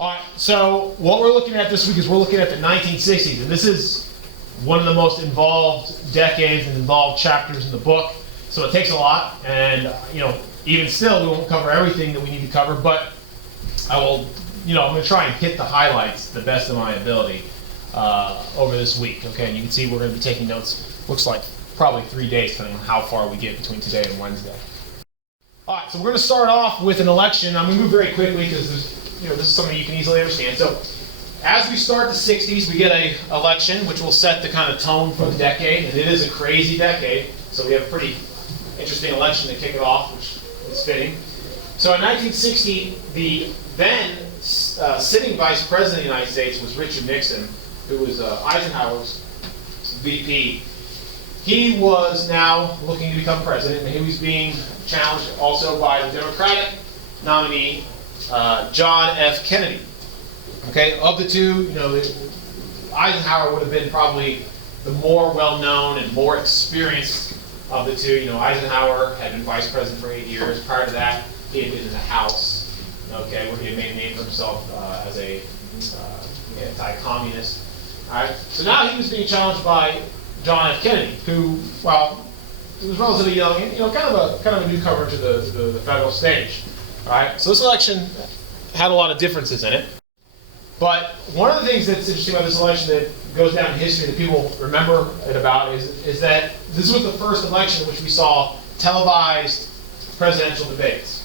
All right, so what we're looking at this week is we're looking at the 1960s, and this is one of the most involved decades and involved chapters in the book. So it takes a lot, and even still, we won't cover everything that we need to cover, but I will, I'm going to try and hit the highlights the best of my ability over this week. Okay, and you can see we're going to be taking notes. Looks like probably 3 days, depending on how far we get between today and Wednesday. All right, so we're going to start off with an election. I'm going to move very quickly because this is something you can easily understand. So as we start the 60s, we get an election which will set the kind of tone for the decade, and it is a crazy decade, so we have a pretty interesting election to kick it off, which is fitting. So in 1960, the then sitting vice president of the United States was Richard Nixon, who was Eisenhower's VP. He was now looking to become president, and he was being challenged also by the Democratic nominee, John F. Kennedy. Okay, of the two, Eisenhower would have been probably the more well-known and more experienced of the two. Eisenhower had been vice president for 8 years. Prior to that, he had been in the House, where he had made a name for himself as a anti-communist. All right, so now he was being challenged by John F. Kennedy, who, well, he was relatively young, kind of a newcomer to the federal stage. All right, so this election had a lot of differences in it. But one of the things that's interesting about this election that goes down in history that people remember it about is that this was the first election in which we saw televised presidential debates.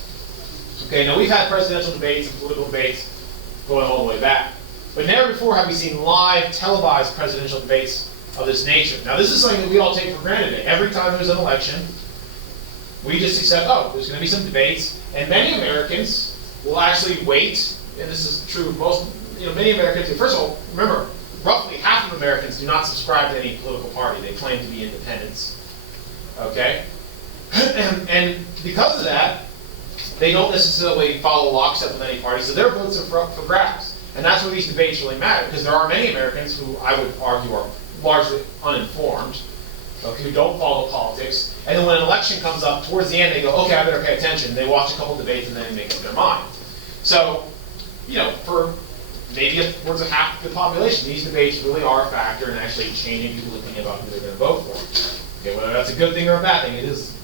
Okay, now we've had presidential debates and political debates going all the way back, but never before have we seen live televised presidential debates of this nature. Now this is something that we all take for granted. Every time there's an election, we just accept, there's going to be some debates, and many Americans will actually wait, and this is true of most, many Americans. First of all, remember, roughly half of Americans do not subscribe to any political party. They claim to be independents. Okay? And because of that, they don't necessarily follow lockstep with any party, so their votes are for grabs. And that's where these debates really matter, because there are many Americans who I would argue are largely uninformed, who don't follow politics, and then when an election comes up, towards the end they go, okay, I better pay attention. They watch a couple debates and then they make up their mind. So, for maybe upwards of half the population, these debates really are a factor in actually changing people's opinion about who they're going to vote for. Okay, whether that's a good thing or a bad thing, it is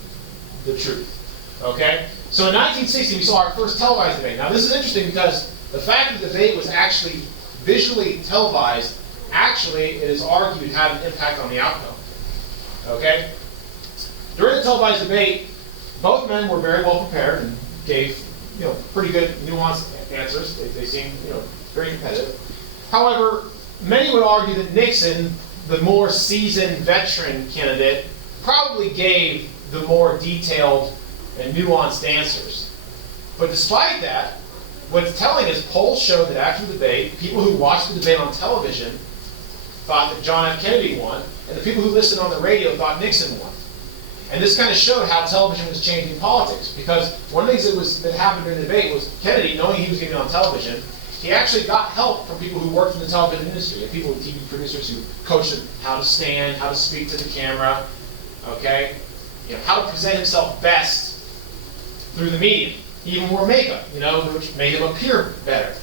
the truth. Okay? So in 1960, we saw our first televised debate. Now this is interesting because the fact that the debate was actually visually televised, actually, it is argued, had an impact on the outcome. Okay? During the televised debate, both men were very well prepared and gave, pretty good nuanced answers. They seemed, very competitive. However, many would argue that Nixon, the more seasoned veteran candidate, probably gave the more detailed and nuanced answers. But despite that, what's telling is polls showed that after the debate, people who watched the debate on television thought that John F. Kennedy won, and the people who listened on the radio thought Nixon won. And this kind of showed how television was changing politics, because one of the things that happened during the debate was Kennedy, knowing he was going to be on television, he actually got help from people who worked in the television industry, and people, TV producers who coached him how to stand, how to speak to the camera, okay, how to present himself best through the medium. He even wore makeup, which made him appear better.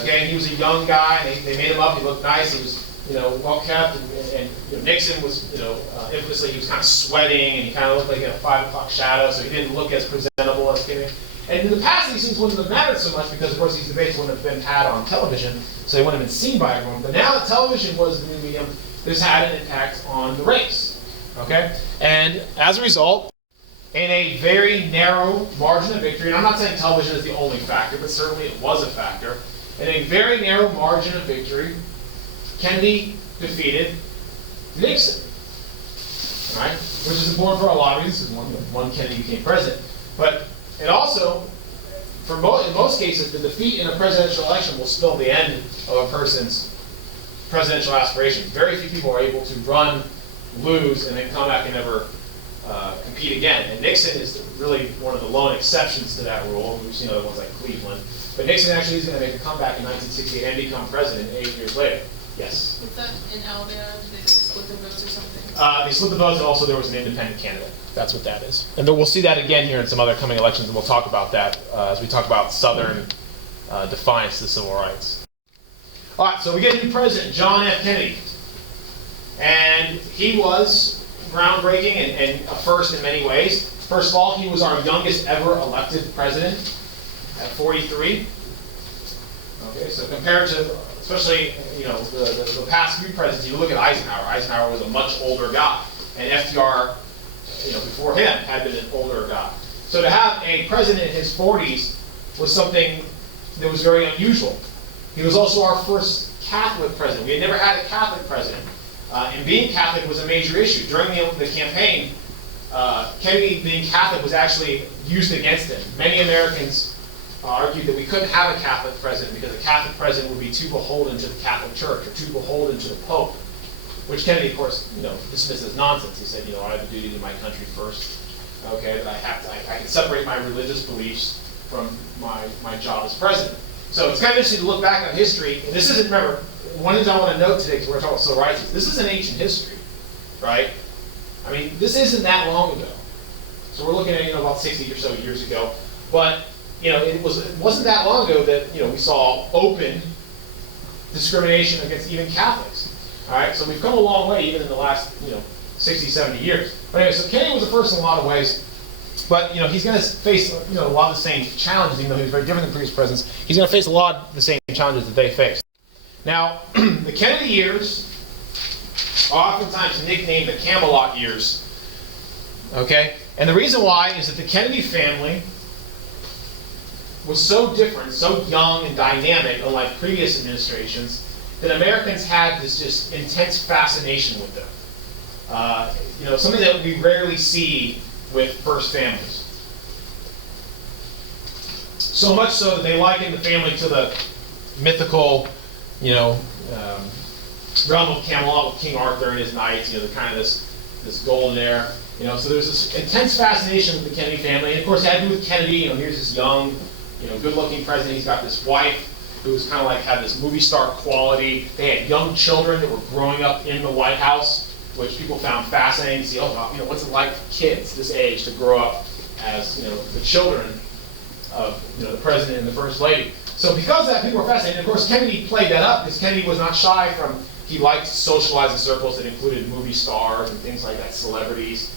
Okay, and he was a young guy, and they made him up. He looked nice. He was, well kept, and Nixon was, infamously, he was kind of sweating, and he kind of looked like a 5 o'clock shadow, so he didn't look as presentable as Kennedy. And in the past, these things wouldn't have mattered so much because, of course, these debates wouldn't have been had on television, so they wouldn't have been seen by everyone. But now that television was the new medium, this had an impact on the race. Okay, and as a result, in a very narrow margin of victory, and I'm not saying television is the only factor, but certainly it was a factor. In a very narrow margin of victory, Kennedy defeated Nixon, right? Which is important for a lot of reasons. One, Kennedy became president, but it also, in most cases, the defeat in a presidential election will spell the end of a person's presidential aspirations. Very few people are able to run, lose, and then come back and never compete again. And Nixon is really one of the lone exceptions to that rule. We've seen other ones like Cleveland. But Nixon actually is going to make a comeback in 1968 and become president 8 years later. Yes? Was that in Alabama? Did they split the votes or something? They split the votes, and also there was an independent candidate. That's what that is. And then we'll see that again here in some other coming elections, and we'll talk about that as we talk about Southern defiance to civil rights. All right, so we get a new president, John F. Kennedy. And he was groundbreaking and a first in many ways. First of all, he was our youngest ever elected president at 43. Okay, so compared to, especially, the past few presidents, you look at Eisenhower. Eisenhower was a much older guy, and FDR, before him, had been an older guy. So to have a president in his 40s was something that was very unusual. He was also our first Catholic president. We had never had a Catholic president. And being Catholic was a major issue. During the campaign, Kennedy being Catholic was actually used against him. Many Americans argued that we couldn't have a Catholic president because a Catholic president would be too beholden to the Catholic Church or too beholden to the Pope, which Kennedy, of course, dismissed as nonsense. He said, I have a duty to my country first. Okay, that I can separate my religious beliefs from my job as president. So it's kind of interesting to look back on history. And this isn't, remember, one thing I want to note today, because we're talking about civil rights, this is an ancient history, right? I mean, this isn't that long ago. So we're looking at, about 60 or so years ago. But, it wasn't that long ago that, we saw open discrimination against even Catholics. All right, so we've come a long way even in the last, 60, 70 years. But anyway, so Kennedy was the first in a lot of ways. But he's going to face a lot of the same challenges, even though he was very different than previous presidents. He's going to face a lot of the same challenges that they faced. Now, the Kennedy years are oftentimes nicknamed the Camelot years. Okay, and the reason why is that the Kennedy family was so different, so young and dynamic, unlike previous administrations, that Americans had this just intense fascination with them. Something that we rarely see with first families. So much so that they liken the family to the mythical, realm of Camelot with King Arthur and his knights. The kind of this golden era. So there's this intense fascination with the Kennedy family, and of course it had to do with Kennedy. Here's this young, good-looking president. He's got this wife who was kind of like had this movie star quality. They had young children that were growing up in the White House, which people found fascinating to see. What's it like for kids this age to grow up as the children of the president and the first lady. So because of that, people were fascinated. And of course, Kennedy played that up because Kennedy was not shy from. He liked socializing circles that included movie stars and things like that, celebrities.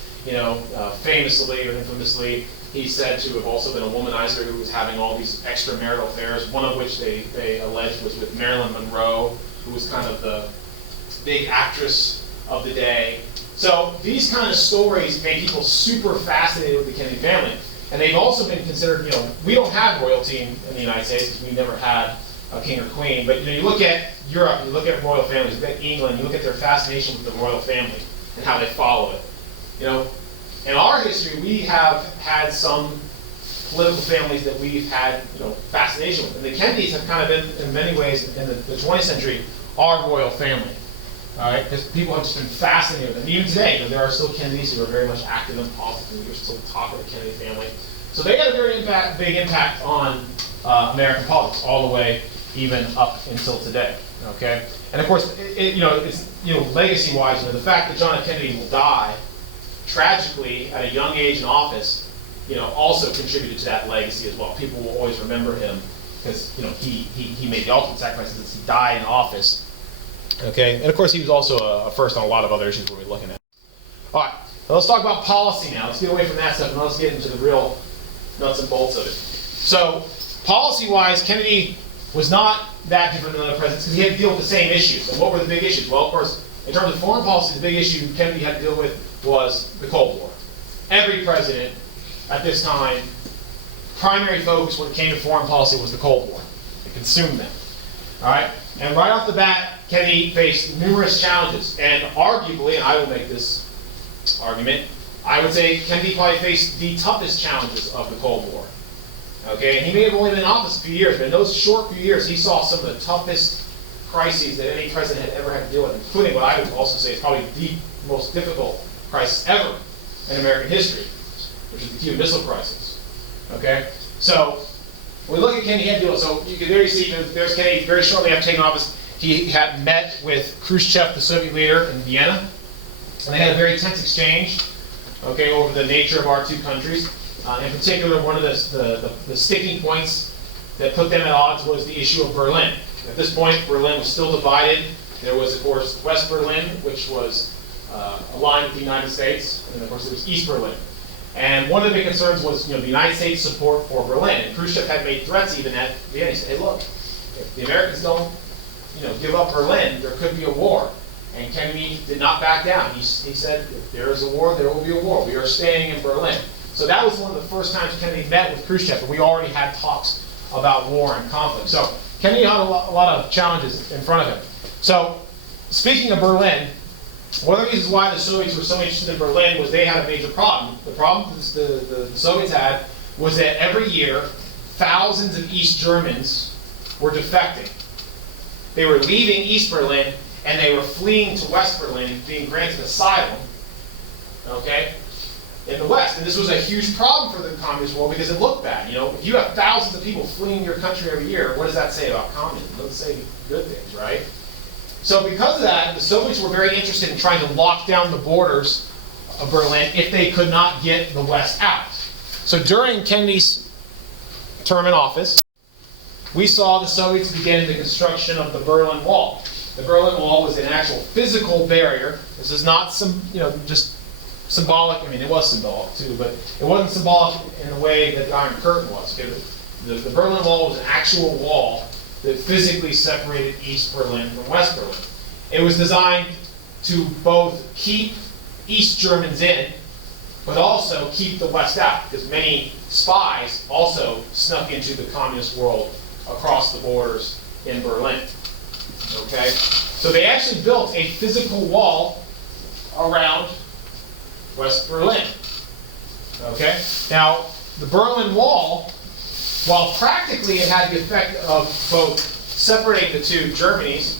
Famously or infamously, he's said to have also been a womanizer who was having all these extramarital affairs. One of which they alleged was with Marilyn Monroe, who was kind of the big actress of the day. So these kind of stories made people super fascinated with the Kennedy family. And they've also been considered, we don't have royalty in the United States because we never had a king or queen. But you look at Europe, you look at royal families, you look at England, you look at their fascination with the royal family and how they follow it. In our history, we have had some political families that we've had, fascination with. And the Kennedys have kind of been, in many ways, in the 20th century, our royal family. All right, because people have just been fascinated with them. Even today, there are still Kennedys who are very much active in politics, and we're still talking of the Kennedy family. So they had a very big impact on American politics, all the way even up until today. Okay, and of course, it's legacy-wise, the fact that John F. Kennedy will die tragically at a young age in office, also contributed to that legacy as well. People will always remember him because he made the ultimate sacrifice since he died in office. Okay, and of course he was also a first on a lot of other issues we'll be looking at. All right, so let's talk about policy now. Let's get away from that stuff and let's get into the real nuts and bolts of it. So, policy-wise, Kennedy was not that different than other presidents because he had to deal with the same issues. And what were the big issues? Well, of course, in terms of foreign policy, the big issue Kennedy had to deal with was the Cold War. Every president at this time, primary focus when it came to foreign policy was the Cold War. It consumed them. All right, and right off the bat, Kennedy faced numerous challenges, and arguably, and I will make this argument, I would say Kennedy probably faced the toughest challenges of the Cold War. Okay, and he may have only been in office a few years, but in those short few years, he saw some of the toughest crises that any president had ever had to deal with, including what I would also say is probably the most difficult crisis ever in American history, which is the Cuban Missile Crisis. Okay, so when we look at Kennedy, he had to deal with, so you can there you see there's Kennedy very shortly after taking office. He had met with Khrushchev, the Soviet leader, in Vienna, and they had a very tense exchange, over the nature of our two countries. In particular, one of the sticking points that put them at odds was the issue of Berlin. At this point, Berlin was still divided. There was, of course, West Berlin, which was aligned with the United States, and then, of course, there was East Berlin. And one of the big concerns was, the United States support for Berlin. And Khrushchev had made threats even at the end. He said, hey, look, if the Americans don't, give up Berlin, there could be a war. And Kennedy did not back down. He said, if there is a war, there will be a war. We are staying in Berlin. So that was one of the first times Kennedy met with Khrushchev, and we already had talks about war and conflict. So Kennedy had a lot of challenges in front of him. So speaking of Berlin, one of the reasons why the Soviets were so interested in Berlin was they had a major problem. The problem the Soviets had was that every year, thousands of East Germans were defecting. They were leaving East Berlin, and they were fleeing to West Berlin and being granted asylum, okay, in the West. And this was a huge problem for the communist world because it looked bad. If you have thousands of people fleeing your country every year, what does that say about communism? It doesn't say good things, right? So because of that, the Soviets were very interested in trying to lock down the borders of Berlin if they could not get the West out. So during Kennedy's term in office, we saw the Soviets begin the construction of the Berlin Wall. The Berlin Wall was an actual physical barrier. This is not just symbolic. I mean, it was symbolic too, but it wasn't symbolic in the way that the Iron Curtain was. Okay? The Berlin Wall was an actual wall that physically separated East Berlin from West Berlin. It was designed to both keep East Germans in, but also keep the West out, because many spies also snuck into the communist world across the borders in Berlin. Okay? So they actually built a physical wall around West Berlin. Okay? Now, the Berlin Wall, while practically it had the effect of both separating the two Germanys,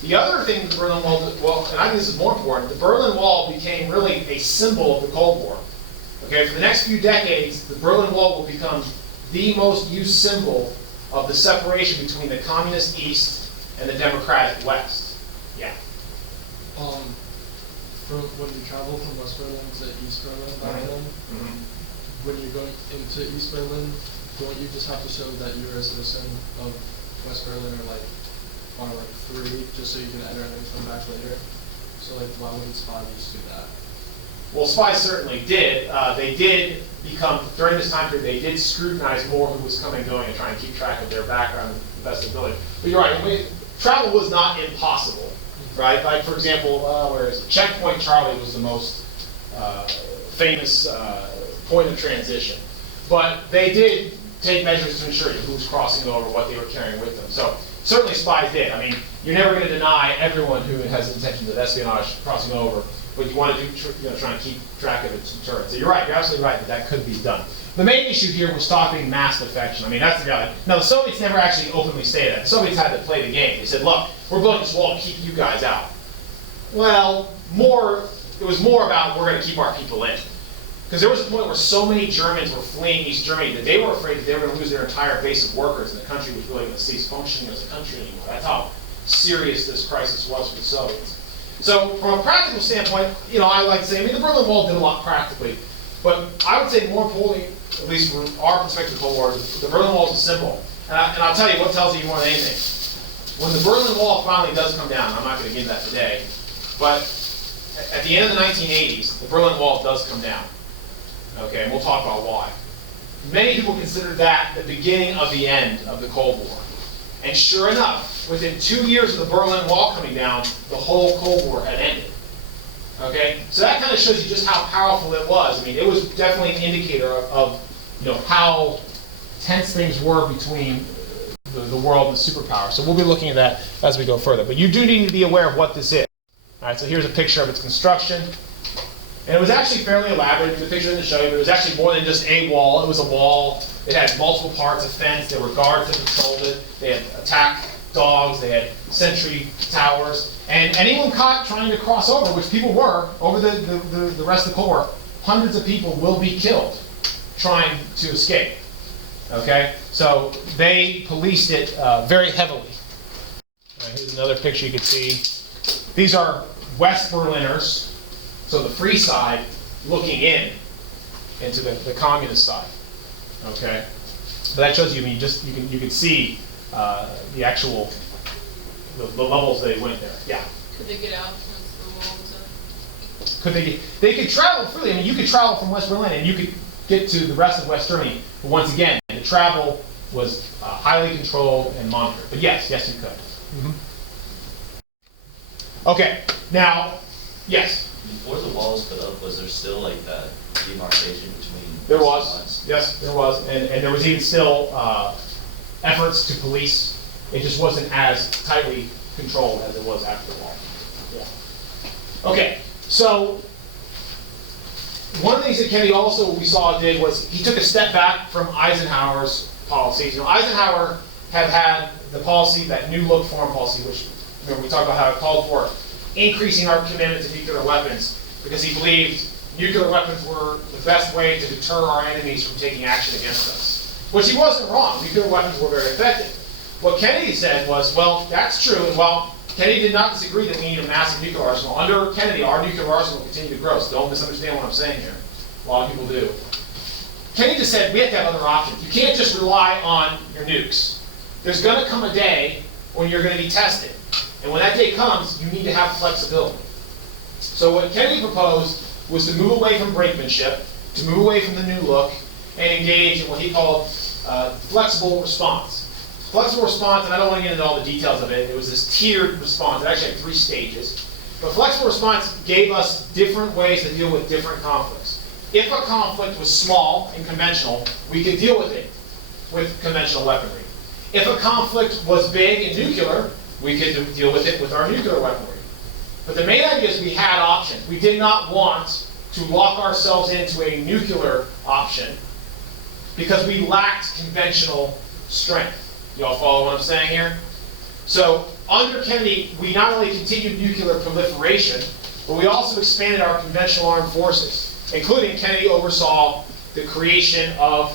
the other thing the Berlin Wall did, well, and I think this is more important, the Berlin Wall became really a symbol of the Cold War. Okay? For the next few decades, the Berlin Wall will become the most used symbol of the separation between the communist East and the democratic West. Yeah. When you travel from West Berlin to East Berlin back then, when you're going into East Berlin, don't you just have to show that you're a citizen of West Berlin or free, just so you can enter and then come back later? So why wouldn't spies do that? Well, spies certainly did. They did become, during this time period, they did scrutinize more who was coming and going and try and keep track of their background to the best of ability. But you're right, travel was not impossible, right? Like, for example, where is it? Checkpoint Charlie was the most famous point of transition. But they did take measures to ensure who was crossing over, what they were carrying with them. So certainly spies did. I mean, you're never going to deny everyone who has intentions of espionage crossing over, but you want to try and keep track of its deterrent. So you're right. You're absolutely right that could be done. The main issue here was stopping mass defection. I mean, that's the reality. Now, the Soviets never actually openly stated that. The Soviets had to play the game. They said, look, we're building this wall to keep you guys out. Well, it was more about we're going to keep our people in. Because there was a point where so many Germans were fleeing East Germany that they were afraid that they were going to lose their entire base of workers and the country was really going to cease functioning as a country anymore. That's how serious this crisis was for the Soviets. So from a practical standpoint, I like to say, the Berlin Wall did a lot practically. But I would say more importantly, at least from our perspective of the Cold War, the Berlin Wall is a symbol. And I'll tell you what tells you more than anything. When the Berlin Wall finally does come down, I'm not going to get into that today, but at the end of the 1980s, the Berlin Wall does come down. Okay, and we'll talk about why. Many people consider that the beginning of the end of the Cold War. And sure enough, within 2 years of the Berlin Wall coming down, the whole Cold War had ended. Okay, so that kind of shows you just how powerful it was. I mean, it was definitely an indicator of how tense things were between the world and the superpower. So we'll be looking at that as we go further. But you do need to be aware of what this is. All right, so here's a picture of its construction. And it was actually fairly elaborate. The picture didn't show you, but it was actually more than just a wall. It was a wall. It had multiple parts of fence. There were guards that patrolled it. They had attack dogs. They had sentry towers. And anyone caught trying to cross over, which people were, over the rest of the Cold War, hundreds of people will be killed trying to escape. Okay? So they policed it very heavily. All right, here's another picture you can see. These are West Berliners. So the free side looking into the communist side, okay? But that shows you, I mean, you can see the actual the levels they went there. Yeah. Could they get out once the wall was up? Could they could travel freely. I mean, you could travel from West Berlin and you could get to the rest of West Germany. But once again, the travel was highly controlled and monitored. But yes, you could. Mm-hmm. Okay, now, yes. Before the wall was put up, was there still like that demarcation between? There was. Yes, there was, and there was even still efforts to police. It just wasn't as tightly controlled as it was after the wall. Yeah. Okay, so one of the things that Kennedy also we saw did was he took a step back from Eisenhower's policies. You know, Eisenhower had the policy, that New Look foreign policy, which remember we talked about how it called for increasing our commitment to nuclear weapons because he believed nuclear weapons were the best way to deter our enemies from taking action against us. Which he wasn't wrong. Nuclear weapons were very effective. What Kennedy said was, well, that's true, and while Kennedy did not disagree that we need a massive nuclear arsenal, under Kennedy, our nuclear arsenal will continue to grow, so don't misunderstand what I'm saying here. A lot of people do. Kennedy just said we have to have other options. You can't just rely on your nukes. There's going to come a day when you're going to be tested. And when that day comes, you need to have flexibility. So what Kennedy proposed was to move away from brinkmanship, to move away from the New Look, and engage in what he called flexible response. Flexible response, and I don't want to get into all the details of it, it was this tiered response. It actually had 3 stages. But flexible response gave us different ways to deal with different conflicts. If a conflict was small and conventional, we could deal with it with conventional weaponry. If a conflict was big and nuclear, we could deal with it with our nuclear weaponry. But the main idea is we had options. We did not want to lock ourselves into a nuclear option because we lacked conventional strength. You all follow what I'm saying here? So under Kennedy, we not only continued nuclear proliferation, but we also expanded our conventional armed forces, including Kennedy oversaw the creation of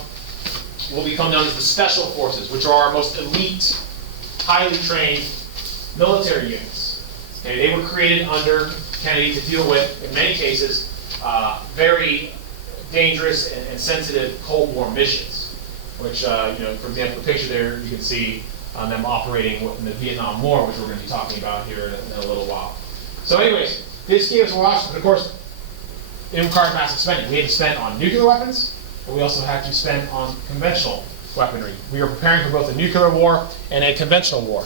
what will become known as the Special Forces, which are our most elite, highly trained military units. Okay, they were created under Kennedy to deal with, in many cases, very dangerous and sensitive Cold War missions. Which, for example, the picture there, you can see them operating in the Vietnam War, which we're going to be talking about here in a little while. So anyways, this gave us more options, but of course, it required massive spending. We had to spend on nuclear weapons, but we also had to spend on conventional weaponry. We were preparing for both a nuclear war and a conventional war.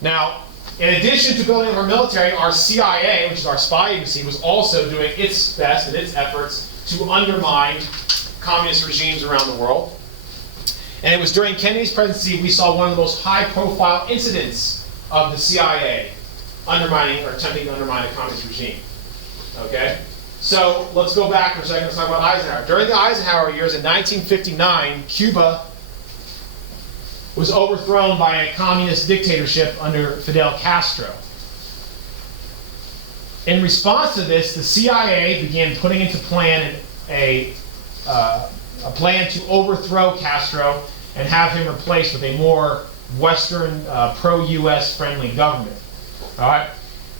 Now, in addition to building up our military, our CIA, which is our spy agency, was also doing its best and its efforts to undermine communist regimes around the world. And it was during Kennedy's presidency we saw one of the most high-profile incidents of the CIA undermining or attempting to undermine a communist regime. Okay? So let's go back for a second. Let's talk about Eisenhower. During the Eisenhower years in 1959, Cuba was overthrown by a communist dictatorship under Fidel Castro. In response to this, the CIA began putting into plan a plan to overthrow Castro and have him replaced with a more Western, pro-U.S. friendly government. All right.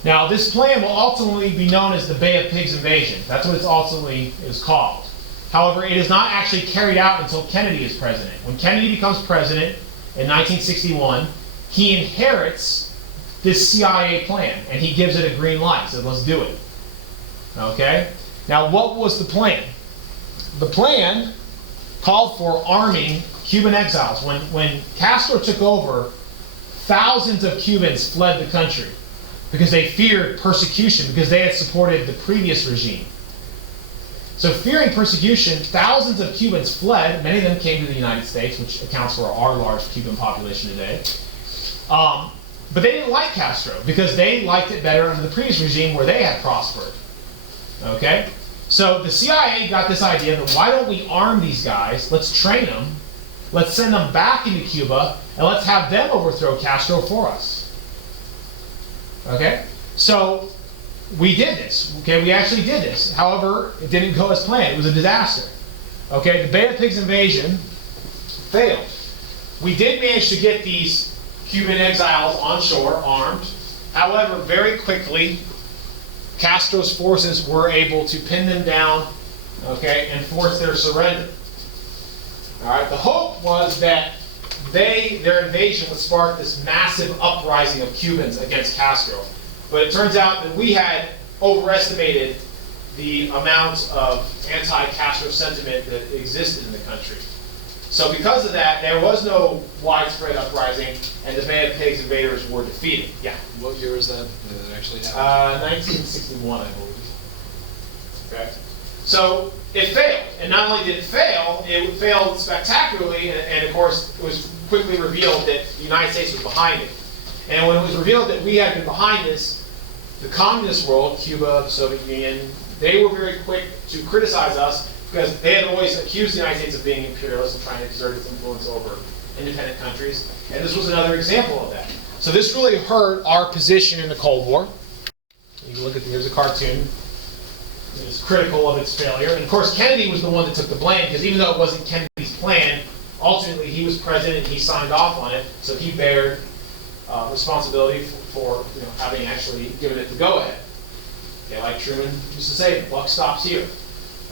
Now, this plan will ultimately be known as the Bay of Pigs invasion. That's what it ultimately is called. However, it is not actually carried out until Kennedy is president. When Kennedy becomes president in 1961, he inherits this CIA plan, and he gives it a green light. So let's do it. Okay? Now, what was the plan? The plan called for arming Cuban exiles. When Castro took over, thousands of Cubans fled the country because they feared persecution because they had supported the previous regime. So fearing persecution, thousands of Cubans fled. Many of them came to the United States, which accounts for our large Cuban population today. But they didn't like Castro because they liked it better under the previous regime where they had prospered. Okay? So the CIA got this idea that why don't we arm these guys, let's train them, let's send them back into Cuba, and let's have them overthrow Castro for us. Okay? So we did this. Okay, we actually did this. However, it didn't go as planned. It was a disaster. Okay, the Bay of Pigs invasion failed. We did manage to get these Cuban exiles on shore, armed. However, very quickly, Castro's forces were able to pin them down, okay, and force their surrender. All right, the hope was that their invasion would spark this massive uprising of Cubans against Castro. But it turns out that we had overestimated the amount of anti-Castro sentiment that existed in the country. So because of that, there was no widespread uprising, and the Bay of Pigs invaders were defeated. Yeah? What year is that it actually happened? 1961, I believe. Okay? So it failed, and not only did it failed spectacularly, and of course it was quickly revealed that the United States was behind it. And when it was revealed that we had been behind this, the communist world, Cuba, the Soviet Union, they were very quick to criticize us because they had always accused the United States of being imperialist and trying to exert its influence over independent countries. And this was another example of that. So this really hurt our position in the Cold War. You can look at, here's a cartoon. It's critical of its failure. And of course, Kennedy was the one that took the blame because even though it wasn't Kennedy's plan, ultimately he was president and he signed off on it. So he bared responsibility for having actually given it the go-ahead. Okay, like Truman used to say, the buck stops here.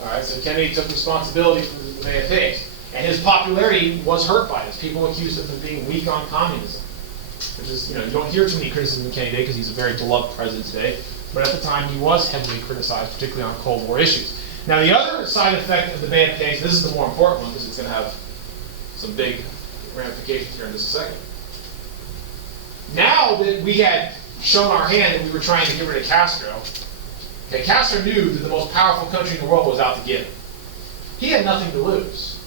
All right, so Kennedy took responsibility for the Bay of Pigs. And his popularity was hurt by this. People accused him of being weak on communism. Which is, you don't hear too many criticisms of Kennedy because he's a very beloved president today. But at the time, he was heavily criticized, particularly on Cold War issues. Now, the other side effect of the Bay of Pigs, this is the more important one because it's going to have some big ramifications here in just a second. Now that we had shown our hand that we were trying to get rid of Castro, okay, Castro knew that the most powerful country in the world was out to get him. He had nothing to lose.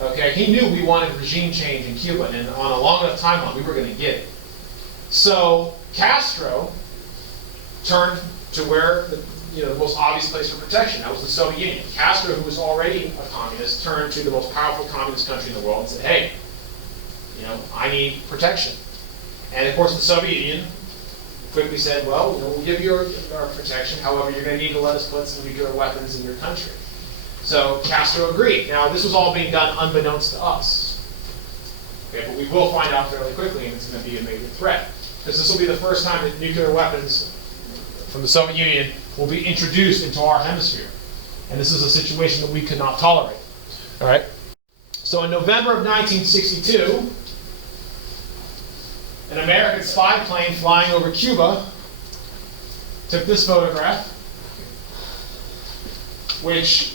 Okay, he knew we wanted regime change in Cuba, and on a long enough timeline, we were going to get it. So Castro turned to where the most obvious place for protection. That was the Soviet Union. Castro, who was already a communist, turned to the most powerful communist country in the world and said, "Hey, I need protection." And of course, the Soviet Union quickly said, "Well, we'll give you our protection. However, you're going to need to let us put some nuclear weapons in your country." So Castro agreed. Now, this was all being done unbeknownst to us. Okay, but we will find out fairly quickly, and it's going to be a major threat. Because this will be the first time that nuclear weapons from the Soviet Union will be introduced into our hemisphere. And this is a situation that we could not tolerate. All right? So in November of 1962, an American spy plane flying over Cuba took this photograph, which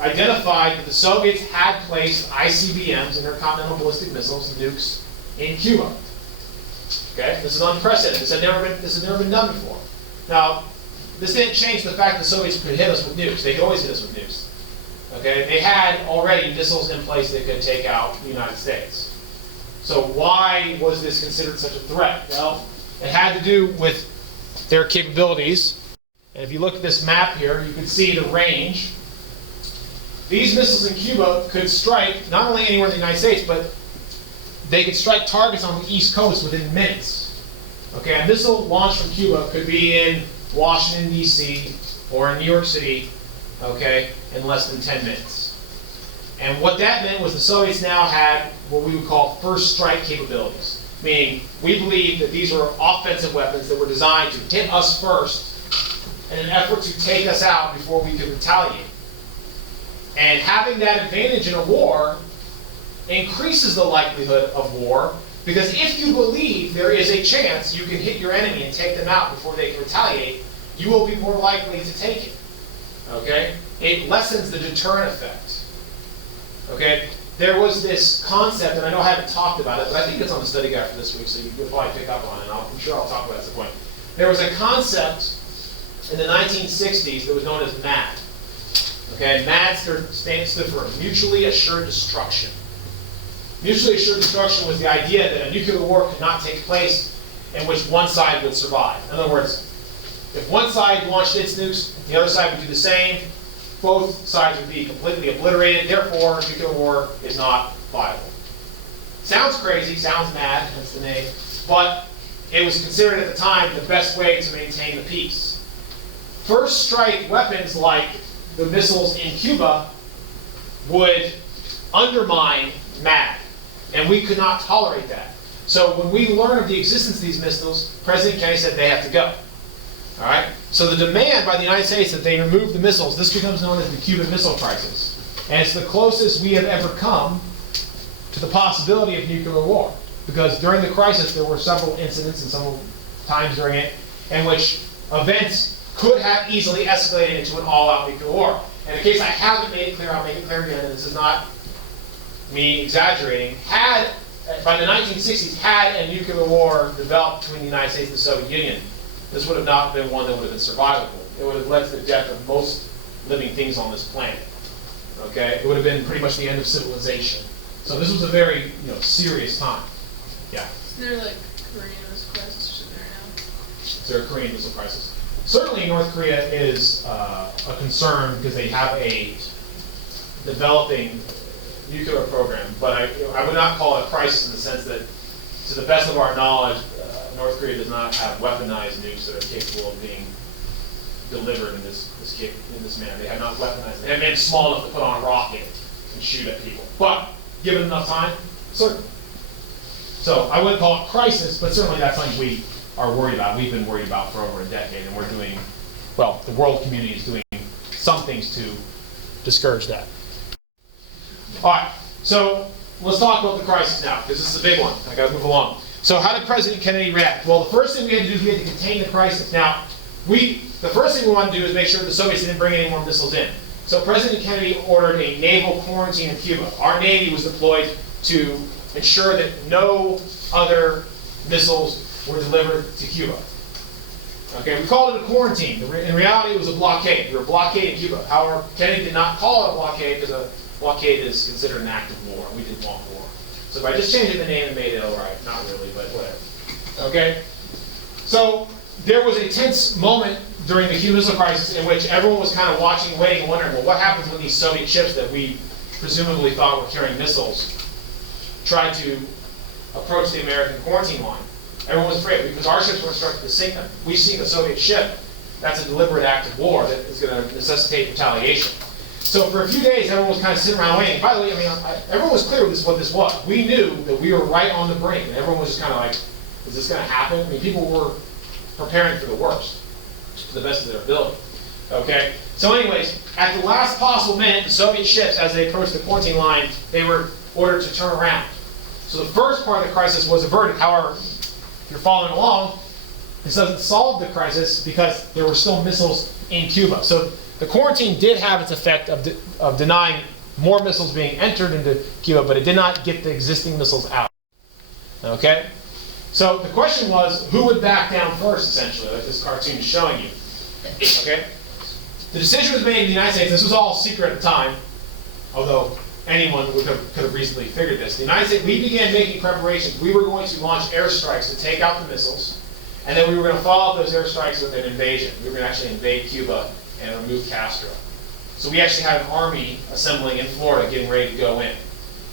identified that the Soviets had placed ICBMs, intercontinental ballistic missiles, nukes, in Cuba. Okay, this is unprecedented. This had never been done before. Now, this didn't change the fact that the Soviets could hit us with nukes. They could always hit us with nukes. Okay, they had already missiles in place that could take out the United States. So why was this considered such a threat? Well, it had to do with their capabilities. And if you look at this map here, you can see the range. These missiles in Cuba could strike not only anywhere in the United States, but they could strike targets on the East Coast within minutes. Okay, a missile launched from Cuba could be in Washington, D.C., or in New York City, okay, in less than 10 minutes. And what that meant was the Soviets now had what we would call first strike capabilities. Meaning, we believe that these were offensive weapons that were designed to hit us first in an effort to take us out before we could retaliate. And having that advantage in a war increases the likelihood of war, because if you believe there is a chance you can hit your enemy and take them out before they can retaliate, you will be more likely to take it. Okay? It lessens the deterrent effect. Okay? There was this concept, and I know I haven't talked about it, but I think it's on the study guide for this week, so you'll probably pick up on it, and I'm sure I'll talk about it at some point. There was a concept in the 1960s that was known as MAD. Okay, MAD stood for Mutually Assured Destruction. Mutually Assured Destruction was the idea that a nuclear war could not take place in which one side would survive. In other words, if one side launched its nukes, the other side would do the same, both sides would be completely obliterated, therefore nuclear war is not viable. Sounds crazy, sounds mad, that's the name, but it was considered at the time the best way to maintain the peace. First strike weapons like the missiles in Cuba would undermine MAD, and we could not tolerate that. So when we learned of the existence of these missiles, President Kennedy said they have to go. All right? So the demand by the United States that they remove the missiles, this becomes known as the Cuban Missile Crisis. And it's the closest we have ever come to the possibility of nuclear war. Because during the crisis, there were several incidents and several times during it in which events could have easily escalated into an all-out nuclear war. And in case I haven't made it clear, I'll make it clear again, and this is not me exaggerating, by the 1960s, had a nuclear war developed between the United States and the Soviet Union, this would have not been one that would have been survivable. It would have led to the death of most living things on this planet. Okay? It would have been pretty much the end of civilization. So this was a very, serious time. Yeah. Isn't there like Korean missile crisis or there now? Is there a Korean missile crisis? Certainly North Korea is a concern because they have a developing nuclear program, but I would not call it a crisis in the sense that, to the best of our knowledge, North Korea does not have weaponized nukes that are capable of being delivered in this manner. They have not weaponized. They have been small enough to put on a rocket and shoot at people. But given enough time, certainly. So I wouldn't call it crisis, but certainly that's something we are worried about. We've been worried about for over a decade, and we're doing, well, the world community is doing some things to discourage that. All right, so let's talk about the crisis now, because this is a big one. I got to move along. So how did President Kennedy react? Well, the first thing we had to do is we had to contain the crisis. Now, the first thing we wanted to do is make sure the Soviets didn't bring any more missiles in. So President Kennedy ordered a naval quarantine in Cuba. Our Navy was deployed to ensure that no other missiles were delivered to Cuba. Okay, we called it a quarantine. In reality, it was a blockade. We were blockading Cuba. However, Kennedy did not call it a blockade because a blockade is considered an act of war. We didn't want war. So by just changing the name and made it all right. Not really, but whatever. Okay? So there was a tense moment during the Cuban Missile Crisis in which everyone was kind of watching, waiting, and wondering, well, what happens when these Soviet ships that we presumably thought were carrying missiles tried to approach the American quarantine line? Everyone was afraid because our ships were starting to sink them. We sink a Soviet ship, that's a deliberate act of war that is going to necessitate retaliation. So for a few days, everyone was kind of sitting around waiting. By the way, everyone was clear with what this was. We knew that we were right on the brink, and everyone was just kind of like, is this going to happen? I mean, people were preparing for the worst, to the best of their ability. Okay? So anyways, at the last possible minute, the Soviet ships, as they approached the quarantine line, they were ordered to turn around. So the first part of the crisis was averted. However, if you're following along, this doesn't solve the crisis because there were still missiles in Cuba. So the quarantine did have its effect of denying more missiles being entered into Cuba, but it did not get the existing missiles out. Okay? So the question was, who would back down first, essentially, like this cartoon is showing you. Okay? The decision was made in the United States. This was all secret at the time, although anyone could have reasonably figured this. The United States, we began making preparations. We were going to launch airstrikes to take out the missiles, and then we were going to follow up those airstrikes with an invasion. We were going to actually invade Cuba and remove Castro. So we actually had an army assembling in Florida getting ready to go in.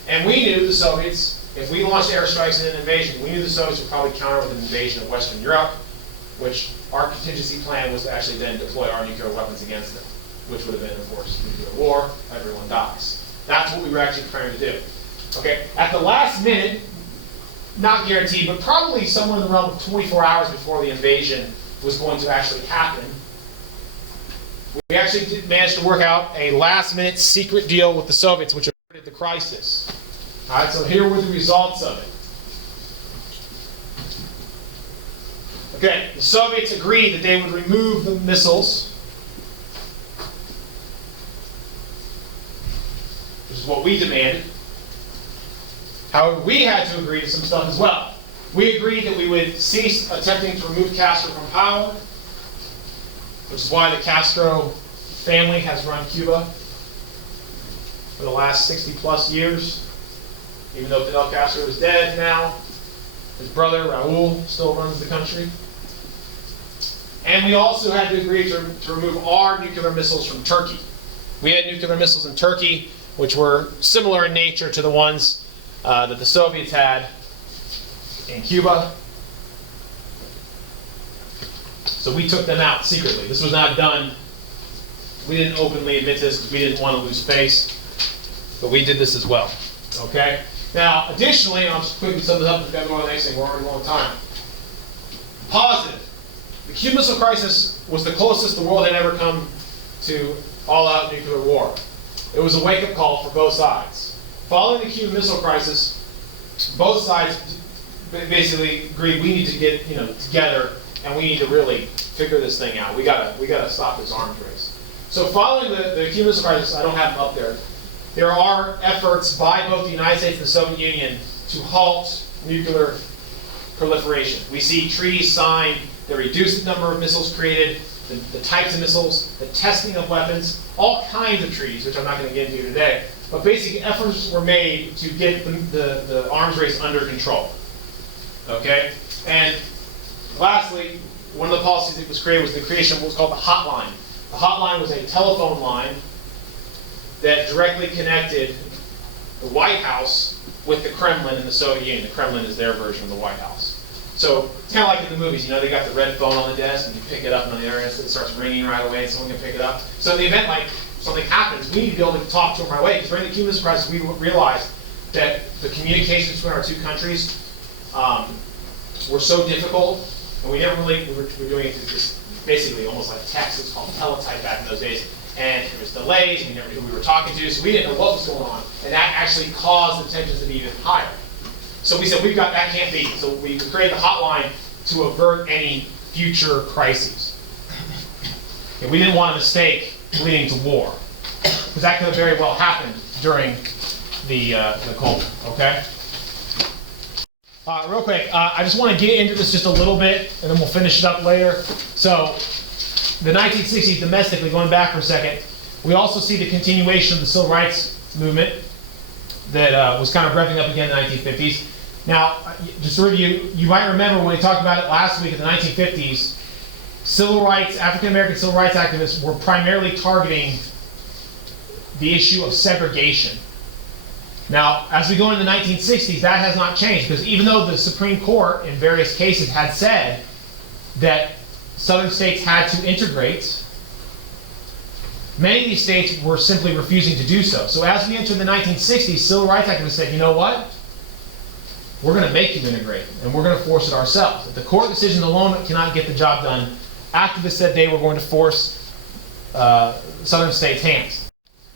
And we knew the Soviets, if we launched airstrikes in an invasion, we knew the Soviets would probably counter with an invasion of Western Europe, which our contingency plan was to actually then deploy our nuclear weapons against them, which would have been, of course, nuclear war, everyone dies. That's what we were actually preparing to do. Okay, at the last minute, not guaranteed, but probably somewhere in the realm of 24 hours before the invasion was going to actually happen, we actually did manage to work out a last-minute secret deal with the Soviets, which averted the crisis. All right, so here were the results of it. Okay, the Soviets agreed that they would remove the missiles, which is what we demanded. However, we had to agree to some stuff as well. We agreed that we would cease attempting to remove Castro from power, which is why the Castro family has run Cuba for the last 60-plus years. Even though Fidel Castro is dead now, his brother, Raul, still runs the country. And we also had to agree to remove our nuclear missiles from Turkey. We had nuclear missiles in Turkey, which were similar in nature to the ones that the Soviets had in Cuba. So we took them out secretly. This was not done. We didn't openly admit this because we didn't want to lose face. But we did this as well. Okay? Now, additionally, and I'll just quickly sum this up, we've got to go on to the next thing, we're already long time. Positive. The Cuban Missile Crisis was the closest the world had ever come to all-out nuclear war. it was a wake-up call for both sides. Following the Cuban Missile Crisis, both sides basically agreed we need to get together and we need to really figure this thing out. We gotta stop this arms race. So following the Cuban Missile Crisis, I don't have them up there. There are efforts by both the United States and the Soviet Union to halt nuclear proliferation. We see treaties signed that reduce the number of missiles created, the types of missiles, the testing of weapons, all kinds of treaties, which I'm not going to get into today. But basically, efforts were made to get the arms race under control. Okay? And lastly, one of the policies that was created was the creation of what was called the hotline. The hotline was a telephone line that directly connected the White House with the Kremlin and the Soviet Union. The Kremlin is their version of the White House. So it's kind of like in the movies, they got the red phone on the desk and you pick it up and on the internet it starts ringing right away and someone can pick it up. So in the event like something happens, we need to be able to talk to them right away, because during the Cuban Missile Crisis we realized that the communications between our two countries were so difficult, and we were doing it just basically almost like text. It's called teletype back in those days. And there was delays, and we never knew who we were talking to, so we didn't know what was going on. And that actually caused the tensions to be even higher. So we said, that can't be. So we created the hotline to avert any future crises. And we didn't want a mistake leading to war, because that could have very well happened during the Cold War, okay? Real quick, I just want to get into this just a little bit, and then we'll finish it up later. So, the 1960s, domestically, going back for a second, we also see the continuation of the civil rights movement that was kind of revving up again in the 1950s. Now, just to review, you might remember when we talked about it last week in the 1950s, civil rights, African-American civil rights activists were primarily targeting the issue of segregation. Now, as we go into the 1960s, that has not changed, because even though the Supreme Court in various cases had said that Southern states had to integrate, many of these states were simply refusing to do so. So as we entered the 1960s, civil rights activists said, you know what? We're going to make you integrate, and we're going to force it ourselves. If the court decision alone cannot get the job done, activists said they were going to force Southern states' hands.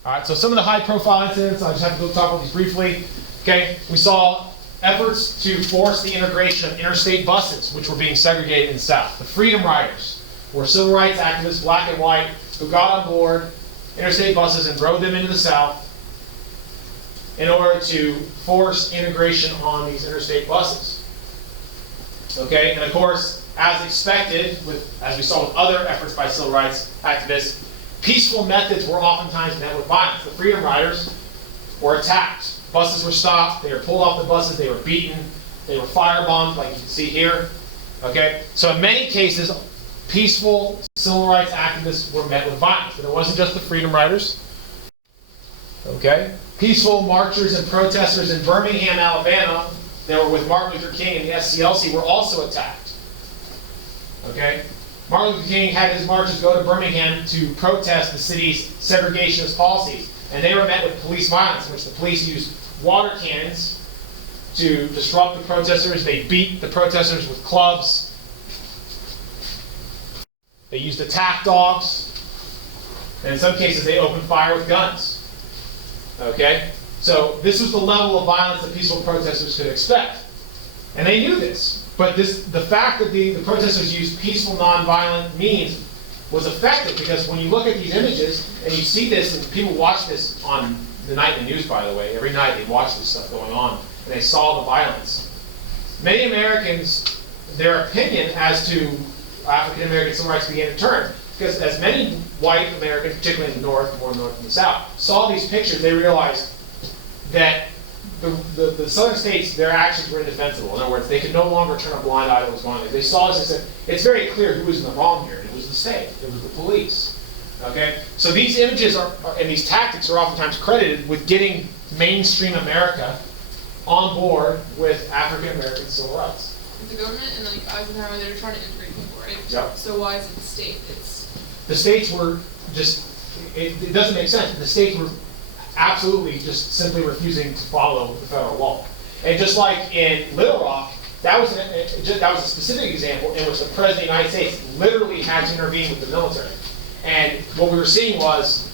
All right, so some of the high-profile incidents, I just have to go talk about these briefly. Okay, we saw efforts to force the integration of interstate buses, which were being segregated in the South. The Freedom Riders were civil rights activists, black and white, who got on board interstate buses and rode them into the South in order to force integration on these interstate buses. Okay, and of course, as expected, as we saw with other efforts by civil rights activists, peaceful methods were oftentimes met with violence. The Freedom Riders were attacked. Buses were stopped, they were pulled off the buses, they were beaten, they were firebombed, like you can see here. Okay? So in many cases, peaceful civil rights activists were met with violence. But it wasn't just the Freedom Riders. Okay? Peaceful marchers and protesters in Birmingham, Alabama, that were with Martin Luther King and the SCLC were also attacked. Okay? Martin Luther King had his marchers go to Birmingham to protest the city's segregationist policies. And they were met with police violence, in which the police used water cannons to disrupt the protesters. They beat the protesters with clubs. They used attack dogs. And in some cases, they opened fire with guns. Okay? So this was the level of violence that peaceful protesters could expect. And they knew this. But the fact that the protesters used peaceful, nonviolent means was effective, because when you look at these images and you see this, and people watch this on the nightly news, by the way, every night they watch this stuff going on, and they saw the violence. Many Americans, their opinion as to African American civil rights began to turn, because as many white Americans, particularly in the North, more north than the South, saw these pictures, they realized that the southern states, their actions were indefensible. In other words, they could no longer turn a blind eye to what was going on. They saw this and said, it's very clear who was in the wrong here. It was the state. It was the police. Okay? So these images and these tactics are oftentimes credited with getting mainstream America on board with African American civil rights. The government and Eisenhower, they were trying to integrate people, right? Yep. So why is it the state? The states were just, it doesn't make sense. The states were absolutely just simply refusing to follow the federal law. And just like in Little Rock, that was a specific example in which the President of the United States literally had to intervene with the military. And what we were seeing was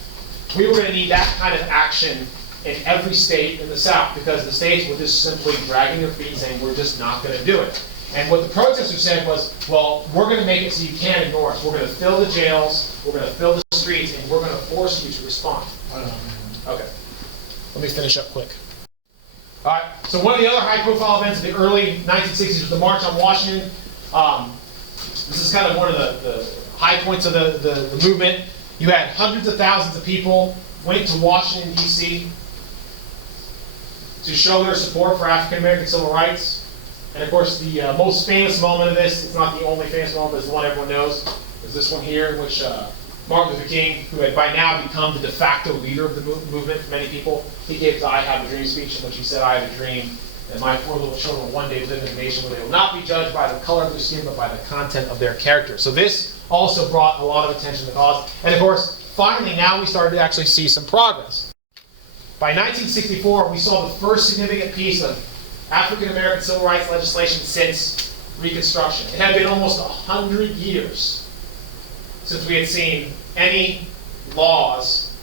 we were going to need that kind of action in every state in the South, because the states were just simply dragging their feet saying, we're just not going to do it. And what the protesters said was, well, we're going to make it so you can't ignore us. We're going to fill the jails, we're going to fill the streets, and we're going to force you to respond. Okay. Let me finish up quick. All right, so one of the other high-profile events of the early 1960s was the March on Washington. This is kind of one of the high points of the movement. You had hundreds of thousands of people went to Washington, D.C. to show their support for African-American civil rights. And of course, the most famous moment of this, it's not the only famous moment, but it's the one everyone knows, is this one here, in which Martin Luther King, who had by now become the de facto leader of the movement for many people, he gave his I Have a Dream speech, in which he said, I have a dream that my 4 little children will one day live in a nation where they will not be judged by the color of their skin, but by the content of their character. So this also brought a lot of attention to the cause. And of course, finally, now we started to actually see some progress. By 1964, we saw the first significant piece of African-American civil rights legislation since Reconstruction. It had been almost 100 years since we had seen any laws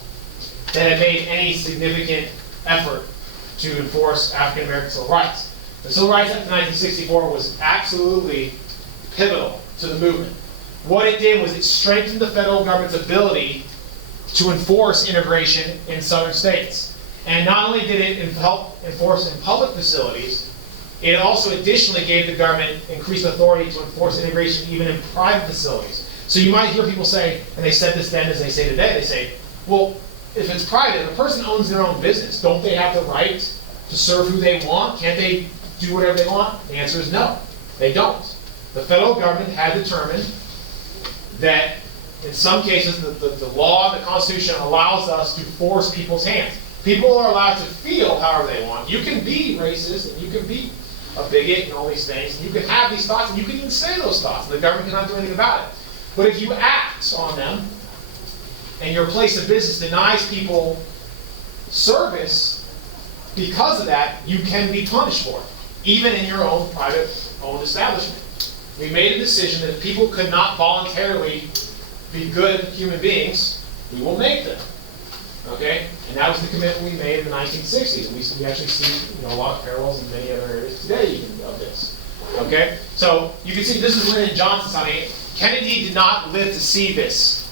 that had made any significant effort to enforce African-American civil rights. The Civil Rights Act of 1964 was absolutely pivotal to the movement. What it did was it strengthened the federal government's ability to enforce integration in southern states. And not only did it help enforce in public facilities, it also additionally gave the government increased authority to enforce integration even in private facilities. So you might hear people say, and they said this then as they say today, they say, well, if it's private, if a person owns their own business, don't they have the right to serve who they want? Can't they do whatever they want? The answer is no, they don't. The federal government had determined that in some cases the law and the Constitution allows us to force people's hands. People are allowed to feel however they want. You can be racist, and you can be a bigot, and all these things, and you can have these thoughts, and you can even say those thoughts, and the government cannot do anything about it. But if you act on them, and your place of business denies people service because of that, you can be punished for it, even in your own private-owned establishment. We made a decision that if people could not voluntarily be good human beings, we will make them. Okay? And that was the commitment we made in the 1960s. We actually see a lot of parallels in many other areas today even of this. Okay? So you can see this is Lyndon Johnson's honey. Kennedy did not live to see this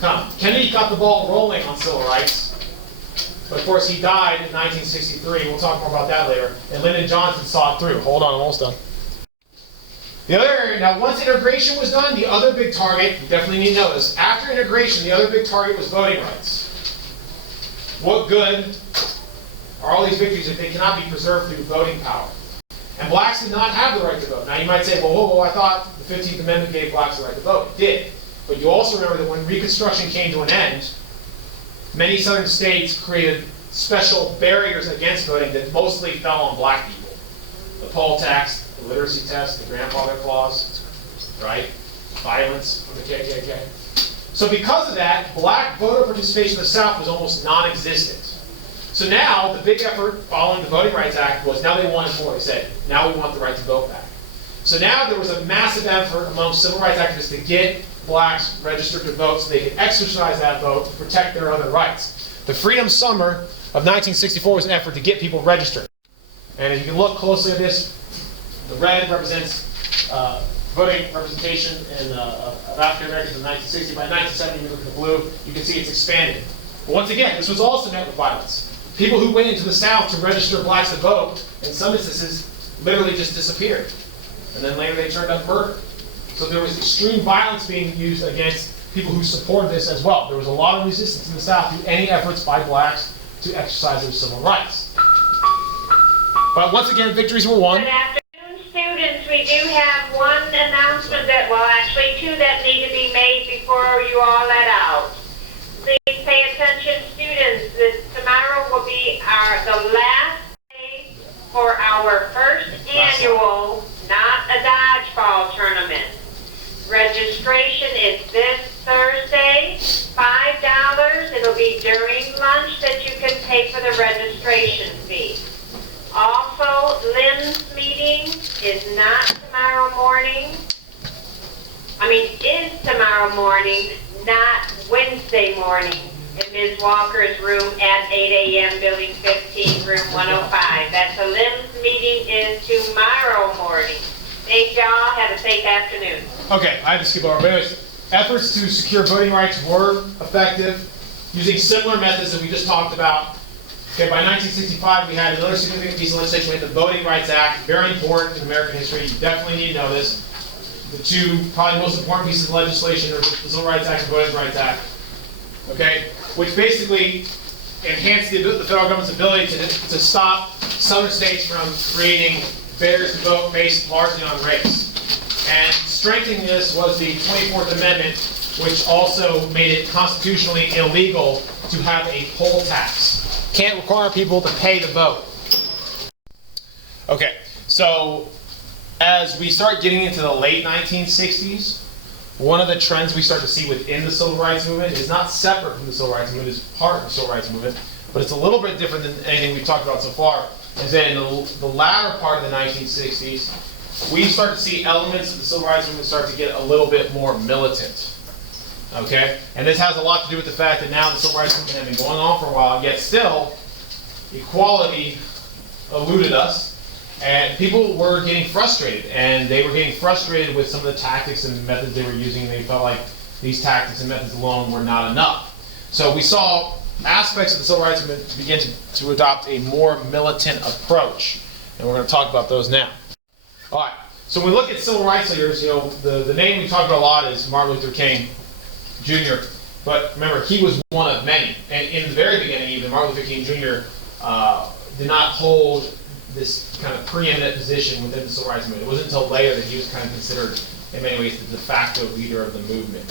come. Kennedy got the ball rolling on civil rights, but of course he died in 1963. We'll talk more about that later. And Lyndon Johnson saw it through. Hold on, I'm almost done. The other area, now once integration was done, the other big target, you definitely need to know this, after integration, the other big target was voting rights. What good are all these victories if they cannot be preserved through voting power? And blacks did not have the right to vote. Now you might say, well, whoa, I thought the 15th Amendment gave blacks the right to vote. It did. But you also remember that when Reconstruction came to an end, many southern states created special barriers against voting that mostly fell on black people. The poll tax, the literacy test, the grandfather clause, right? Violence from the KKK. So because of that, black voter participation in the South was almost non-existent. So now, the big effort following the Voting Rights Act was now they wanted more. They said, now we want the right to vote back. So now there was a massive effort among civil rights activists to get blacks registered to vote so they could exercise that vote to protect their other rights. The Freedom Summer of 1964 was an effort to get people registered. And if you can look closely at this, the red represents voting representation of African Americans in 1960. By 1970, you look at the blue, you can see it's expanded. But once again, this was also met with violence. People who went into the South to register blacks to vote, in some instances, literally just disappeared. And then later they turned up murder. So there was extreme violence being used against people who supported this as well. There was a lot of resistance in the South to any efforts by blacks to exercise their civil rights. But once again, victories were won. Good afternoon, students. We do have one announcement that, well, actually two that need to be made before you all let out. Please pay attention, students. Tomorrow will be the last day for our first annual, not a dodgeball tournament. Registration is this Thursday, $5. It'll be during lunch that you can pay for the registration fee. Also, Lynn's meeting is not tomorrow morning. Is tomorrow morning, not Wednesday morning. It Ms. Walker's room at 8 a.m., Building 15, Room 105. That's the LIMS meeting is tomorrow morning. Thanks, y'all. Have a safe afternoon. Okay, I have to skip over. But anyways, efforts to secure voting rights were effective using similar methods that we just talked about. Okay, by 1965, we had another significant piece of legislation. We had the Voting Rights Act, very important in American history. You definitely need to know this. The two probably most important pieces of legislation are the Civil Rights Act and the Voting Rights Act. Okay, which basically enhanced the federal government's ability to stop southern states from creating barriers to vote based largely on race. And strengthening this was the 24th Amendment, which also made it constitutionally illegal to have a poll tax. Can't require people to pay to vote. Okay, so as we start getting into the late 1960s, one of the trends we start to see within the civil rights movement is not separate from the civil rights movement, it's part of the civil rights movement, but it's a little bit different than anything we've talked about so far. Is that in the latter part of the 1960s, we start to see elements of the civil rights movement start to get a little bit more militant. Okay? And this has a lot to do with the fact that now the civil rights movement has been going on for a while, yet still, equality eluded us, and people were getting frustrated. And they were getting frustrated with some of the tactics and methods they were using. They felt like these tactics and methods alone were not enough. So we saw aspects of the civil rights movement begin to adopt a more militant approach. And we're going to talk about those now. All right. So when we look at civil rights leaders, you know, the name we talk about a lot is Martin Luther King Jr. But remember, he was one of many. And in the very beginning, even Martin Luther King Jr. Did not hold this kind of preeminent position within the civil rights movement. It wasn't until later that he was kind of considered, in many ways, the de facto leader of the movement.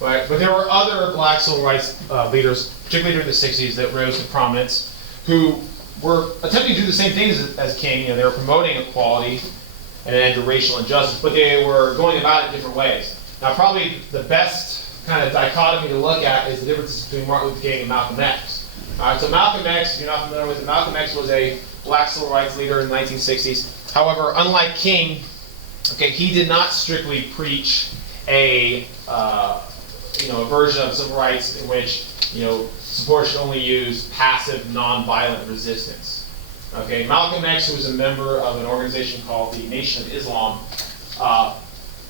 Right? But there were other black civil rights leaders, particularly during the 60s, that rose to prominence, who were attempting to do the same things as King. You know, they were promoting equality and an end to racial injustice, but they were going about it different ways. Now, probably the best kind of dichotomy to look at is the differences between Martin Luther King and Malcolm X. All right, so Malcolm X, if you're not familiar with it, Malcolm X was a black civil rights leader in the 1960s. However, unlike King, okay, he did not strictly preach a version of civil rights in which, you know, supporters should only use passive, non-violent resistance. Okay, Malcolm X, who was a member of an organization called the Nation of Islam,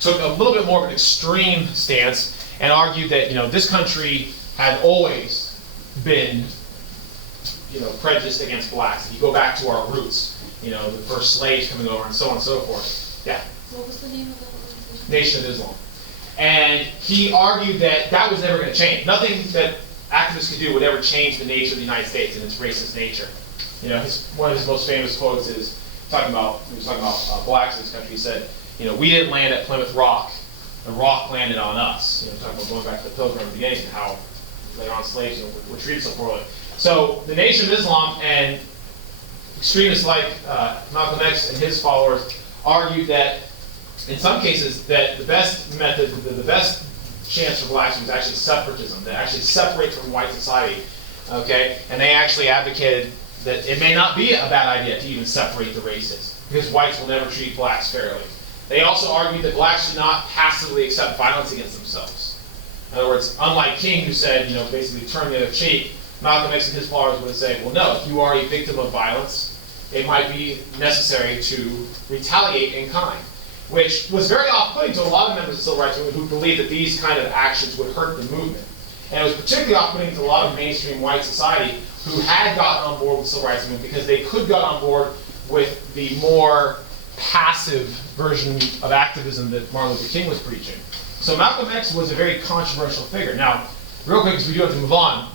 took a little bit more of an extreme stance and argued that, you know, this country had always been, you know, prejudiced against blacks. If you go back to our roots, you know, the first slaves coming over and so on and so forth. Yeah. What was the name of the organization? Nation of Islam. And he argued that that was never going to change. Nothing that activists could do would ever change the nature of the United States and its racist nature. You know, one of his most famous quotes is he was talking about blacks in this country. He said, you know, we didn't land at Plymouth Rock. The rock landed on us. You know, talking about going back to the Pilgrim beginning and how later on slaves, you know, were treated so poorly. So the Nation of Islam and extremists like Malcolm X and his followers argued that in some cases that the best method, the best chance for blacks was actually separatism, to actually separate from white society. Okay? And they actually advocated that it may not be a bad idea to even separate the races, because whites will never treat blacks fairly. They also argued that blacks should not passively accept violence against themselves. In other words, unlike King, who said, you know, basically turn the other cheek, Malcolm X and his followers would say, well, no, if you are a victim of violence, it might be necessary to retaliate in kind, which was very off-putting to a lot of members of the civil rights movement who believed that these kind of actions would hurt the movement. And it was particularly off-putting to a lot of mainstream white society who had gotten on board with the civil rights movement because they could get on board with the more passive version of activism that Martin Luther King was preaching. So Malcolm X was a very controversial figure. Now, real quick, because we do have to move on,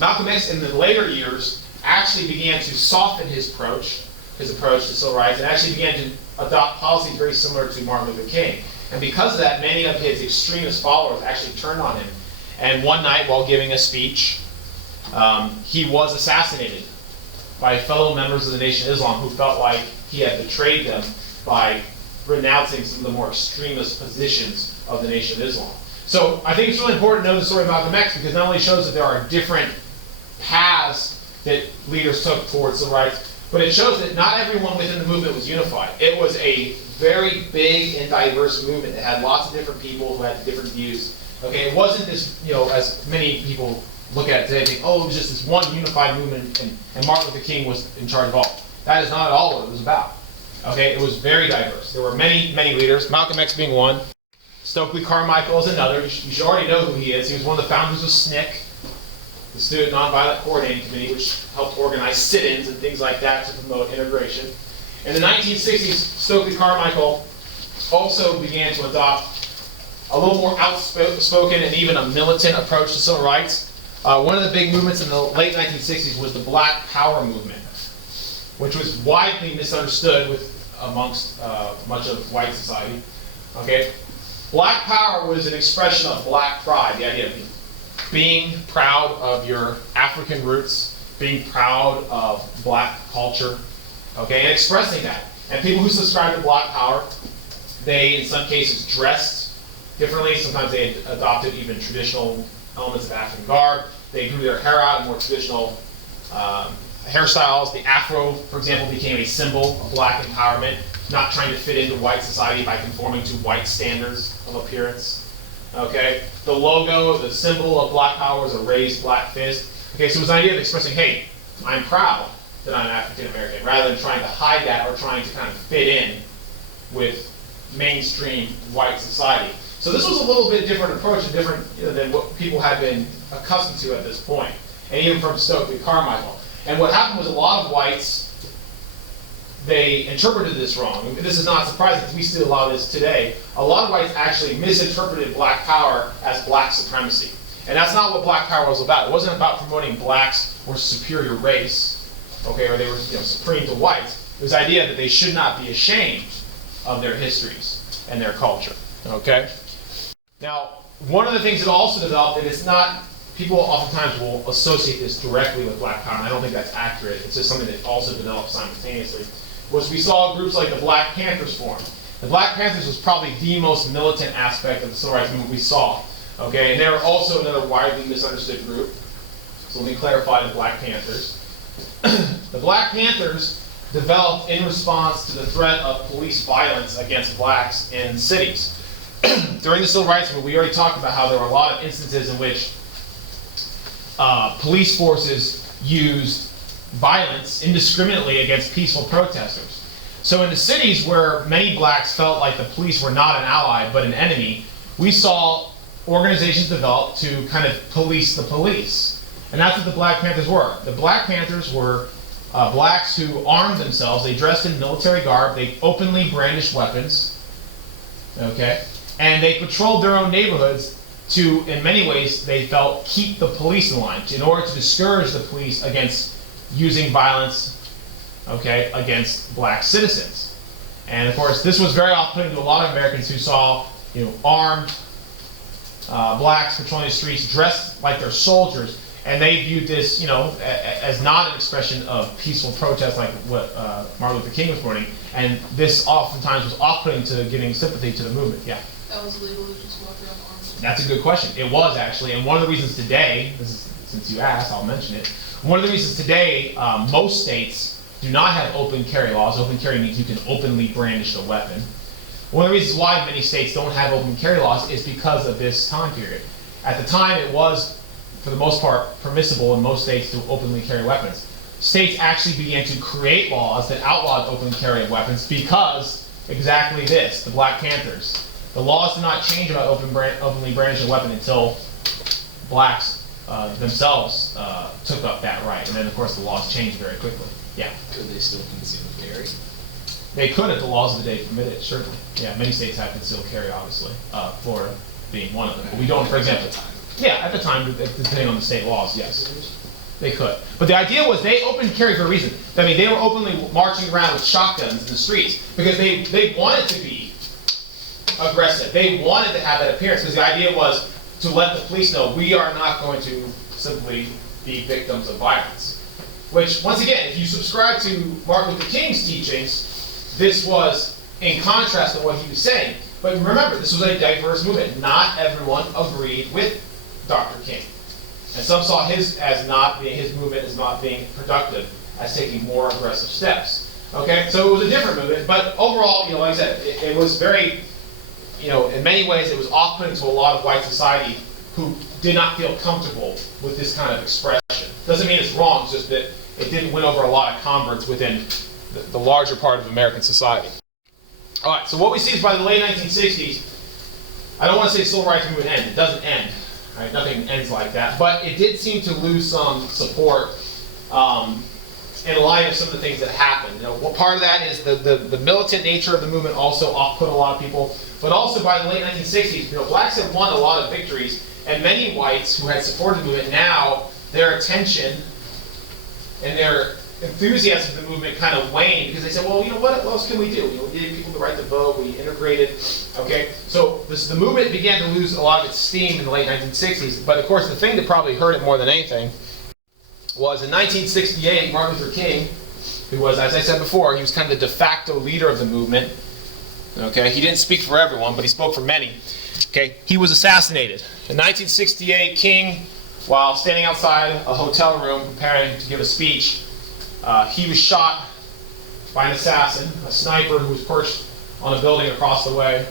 Malcolm X in the later years actually began to soften his approach to civil rights and actually began to adopt policies very similar to Martin Luther King. And because of that, many of his extremist followers actually turned on him. And one night while giving a speech, he was assassinated by fellow members of the Nation of Islam who felt like he had betrayed them by renouncing some of the more extremist positions of the Nation of Islam. So I think it's really important to know the story of Malcolm X because it not only shows that there are different paths that leaders took towards civil rights, but it shows that not everyone within the movement was unified. It was a very big and diverse movement that had lots of different people who had different views. Okay, it wasn't this, you know, as many people look at it today and think, oh, it was just this one unified movement and Martin Luther King was in charge of all. That is not at all what it was about. Okay, it was very diverse. There were many, many leaders, Malcolm X being one. Stokely Carmichael is another. You should already know who he is. He was one of the founders of SNCC, the Student Nonviolent Coordinating Committee, which helped organize sit-ins and things like that to promote integration. In the 1960s, Stokely Carmichael also began to adopt a little more outspoken and even a militant approach to civil rights. One of the big movements in the late 1960s was the Black Power movement, which was widely misunderstood amongst much of white society. Okay, Black Power was an expression of black pride, the idea of being proud of your African roots, being proud of black culture, okay, and expressing that. And people who subscribed to Black Power, they in some cases dressed differently. Sometimes they adopted even traditional elements of African garb. They grew their hair out in more traditional hairstyles. The afro, for example, became a symbol of black empowerment, not trying to fit into white society by conforming to white standards of appearance. Okay, the logo, the symbol of Black Power was a raised black fist. Okay, so it was an idea of expressing, hey, I'm proud that I'm African American, rather than trying to hide that or trying to kind of fit in with mainstream white society. So this was a little bit different approach and different than what people had been accustomed to at this point, and even from Stokely Carmichael. And what happened was a lot of whites, they interpreted this wrong. This is not surprising because we see a lot of this today. A lot of whites actually misinterpreted Black Power as black supremacy. And that's not what Black Power was about. It wasn't about promoting blacks were superior race, okay, or they were supreme to whites. It was the idea that they should not be ashamed of their histories and their culture, okay? Now, one of the things that also developed, and it's not, people oftentimes will associate this directly with Black Power, and I don't think that's accurate. It's just something that also developed simultaneously, was we saw groups like the Black Panthers form. The Black Panthers was probably the most militant aspect of the civil rights movement we saw, okay? And they were also another widely misunderstood group. So let me clarify the Black Panthers. The Black Panthers developed in response to the threat of police violence against blacks in cities. During the civil rights movement, we already talked about how there were a lot of instances in which police forces used violence indiscriminately against peaceful protesters. So in the cities where many blacks felt like the police were not an ally but an enemy, we saw organizations develop to kind of police the police. And that's what the Black Panthers were. The Black Panthers were blacks who armed themselves. They dressed in military garb. They openly brandished weapons. Okay? And they patrolled their own neighborhoods to, in many ways, they felt, keep the police in line, in order to discourage the police against using violence, okay, against black citizens. And of course, this was very off-putting to a lot of Americans who saw, armed blacks patrolling the streets dressed like they're soldiers, and they viewed this, as not an expression of peaceful protest like what Martin Luther King was promoting. And this oftentimes was off-putting to giving sympathy to the movement. Yeah. That was legal to just walk around armed. That's a good question. It was actually, and one of the reasons today, since you asked, I'll mention it. One of the reasons today, most states do not have open carry laws. Open carry means you can openly brandish a weapon. One of the reasons why many states don't have open carry laws is because of this time period. At the time, it was, for the most part, permissible in most states to openly carry weapons. States actually began to create laws that outlawed open carry of weapons because exactly this, the Black Panthers. The laws did not change about openly brandishing a weapon until blacks themselves took up that right. And then, of course, the laws changed very quickly. Yeah? Could they still conceal carry? They could if the laws of the day permitted it, certainly. Yeah, many states have concealed carry, obviously, Florida being one of them. But we don't, for example. Yeah, at the time, depending on the state laws, yes. They could. But the idea was they opened carry for a reason. I mean, they were openly marching around with shotguns in the streets because they wanted to be aggressive. They wanted to have that appearance because the idea was to let the police know we are not going to simply be victims of violence. Which, once again, if you subscribe to Martin Luther King's teachings, this was in contrast to what he was saying. But remember, this was a diverse movement. Not everyone agreed with Dr. King. And some saw his movement as not being productive, as taking more aggressive steps. Okay, so it was a different movement, but overall, like I said, it was very, in many ways, it was off-putting to a lot of white society who did not feel comfortable with this kind of expression. Doesn't mean it's wrong, it's just that it didn't win over a lot of converts within the larger part of American society. All right, so what we see is by the late 1960s, I don't want to say the civil rights movement ended. It doesn't end. Right? Nothing ends like that. But it did seem to lose some support in light of some of the things that happened. You know, well, part of that is the militant nature of the movement also off-put a lot of people. But also by the late 1960s, you know, blacks had won a lot of victories, and many whites who had supported the movement, now their attention and their enthusiasm for the movement kind of waned, because they said, well, you know, what else can we do? You know, we gave people the right to vote, we integrated, okay? So the movement began to lose a lot of its steam in the late 1960s, but of course the thing that probably hurt it more than anything was in 1968, Martin Luther King, who was, as I said before, he was kind of the de facto leader of the movement, okay? He didn't speak for everyone, but he spoke for many, okay? He was assassinated. In 1968, King, while standing outside a hotel room preparing to give a speech, he was shot by an assassin, a sniper who was perched on a building across the way,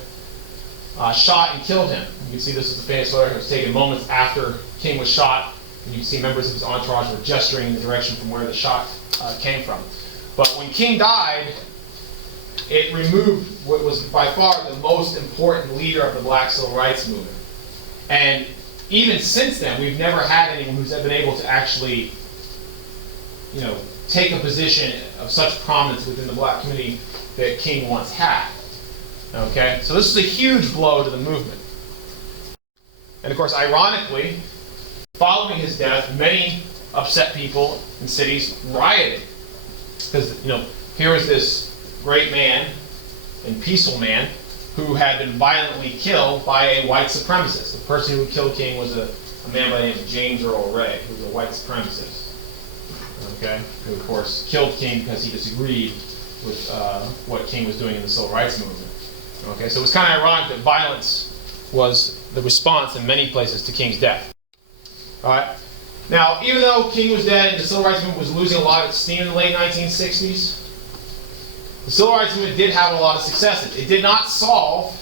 shot and killed him. You can see this is a famous photo. It was taken moments after King was shot, and you can see members of his entourage were gesturing in the direction from where the shot came from. But when King died, it removed what was by far the most important leader of the black civil rights movement. And even since then, we've never had anyone who's been able to actually, you know, take a position of such prominence within the black community that King once had. Okay? So this is a huge blow to the movement. And of course, ironically, following his death, many upset people in cities rioted. Because, you know, here was this great man and peaceful man who had been violently killed by a white supremacist. The person who killed King was a man by the name of James Earl Ray, who was a white supremacist. Okay, who of course killed King because he disagreed with what King was doing in the civil rights movement. Okay, so it was kind of ironic that violence was the response in many places to King's death. All right, now even though King was dead and the civil rights movement was losing a lot of its steam in the late 1960s, the civil rights movement did have a lot of successes. It did not solve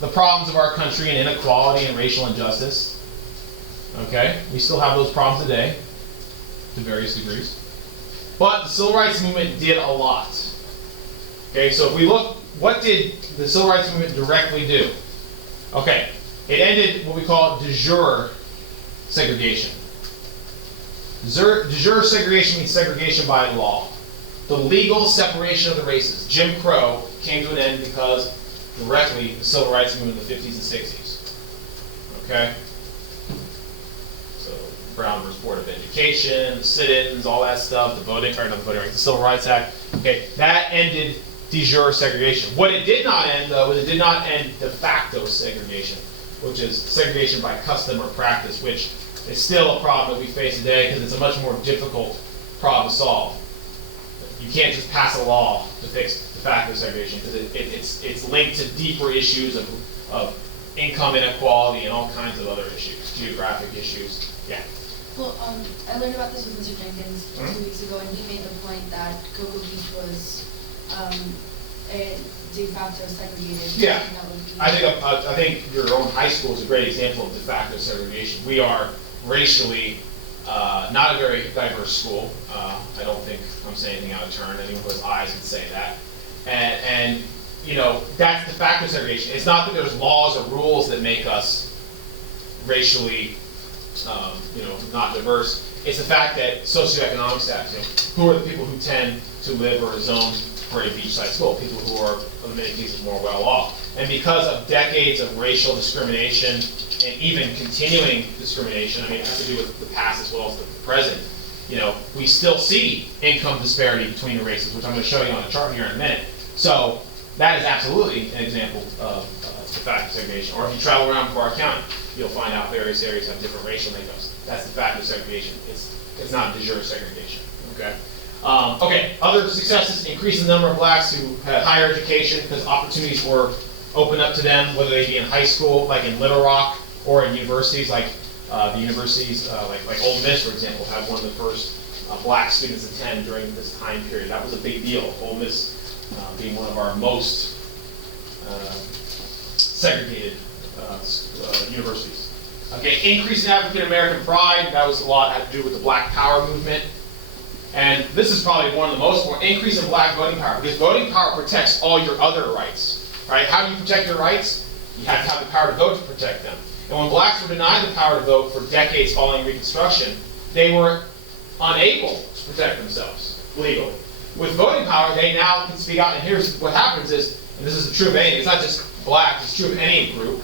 the problems of our country and inequality and racial injustice. Okay, we still have those problems today, to various degrees. But the civil rights movement did a lot. Okay, so if we look, what did the civil rights movement directly do? Okay, it ended what we call de jure segregation. De jure segregation means segregation by law. The legal separation of the races. Jim Crow came to an end because directly the civil rights movement in the 50s and 60s. Okay? Brown versus Board of Education, the sit-ins, all that stuff, the voting, or not the voting rights, the Civil Rights Act. Okay, that ended de jure segregation. What it did not end, though, is it did not end de facto segregation, which is segregation by custom or practice, which is still a problem that we face today because it's a much more difficult problem to solve. You can't just pass a law to fix de facto segregation because it's linked to deeper issues of income inequality and all kinds of other issues, geographic issues. Yeah. Well, I learned about this with Mr. Jenkins 2 weeks ago, and he made the point that Cocoa Beach was a de facto segregated. Yeah, I think your own high school is a great example of de facto segregation. We are racially not a very diverse school. I don't think I'm saying anything out of turn. Anyone who has eyes can say that. And you know, that's de facto segregation. It's not that there's laws or rules that make us racially you know, not diverse. It's the fact that socioeconomic status, you know, who are the people who tend to live or are zoned for a beachside school? People who are, in many cases, more well off. And because of decades of racial discrimination and even continuing discrimination, I mean, it has to do with the past as well as the present, you know, we still see income disparity between the races, which I'm going to show you on a chart here in a minute. So that is absolutely an example of de facto segregation. Or if you travel around Clark County, you'll find out various areas have different racial makeups. That's de facto segregation. It's not de jure segregation. Okay. Okay. Other successes: increasing the number of blacks who had higher education because opportunities were opened up to them, whether they be in high school, like in Little Rock, or in universities, like the universities like Ole Miss, for example, had one of the first black students attend during this time period. That was a big deal. Ole Miss being one of our most segregated universities. Okay, increase in African American pride, that was a lot, had to do with the Black Power movement. And this is probably one of the most important, increase in black voting power, because voting power protects all your other rights, right? How do you protect your rights? You have to have the power to vote to protect them. And when blacks were denied the power to vote for decades following Reconstruction, they were unable to protect themselves legally. With voting power, they now can speak out, and here's what happens is, and this is true of any, it's not just black, it's true of any group.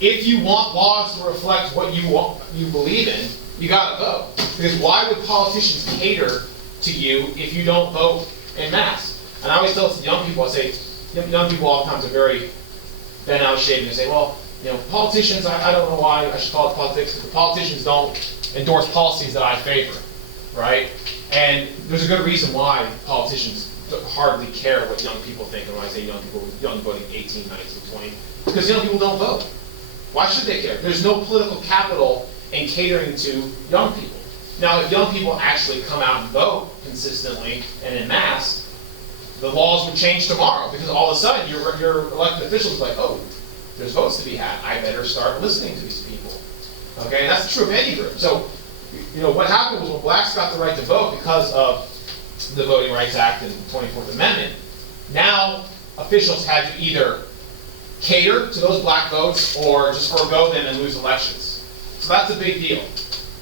If you want laws to reflect what you believe in, you gotta vote. Because why would politicians cater to you if you don't vote en masse? And I always tell young people, I say, young people oftentimes are very bent out of shape, and they say, well, politicians, I don't know why I should call it politics, because the politicians don't endorse policies that I favor, right? And there's a good reason why politicians hardly care what young people think. And when I say young people, young voting 18, 19, 20, because young people don't vote. Why should they care? There's no political capital in catering to young people. Now, if young people actually come out and vote consistently and en masse, the laws would change tomorrow, because all of a sudden your elected officials are like, oh, there's votes to be had. I better start listening to these people. Okay, and that's true of any group. So, what happened was when blacks got the right to vote because of the Voting Rights Act and the 24th Amendment, now officials had to either cater to those black votes or just forego them and lose elections. So that's a big deal.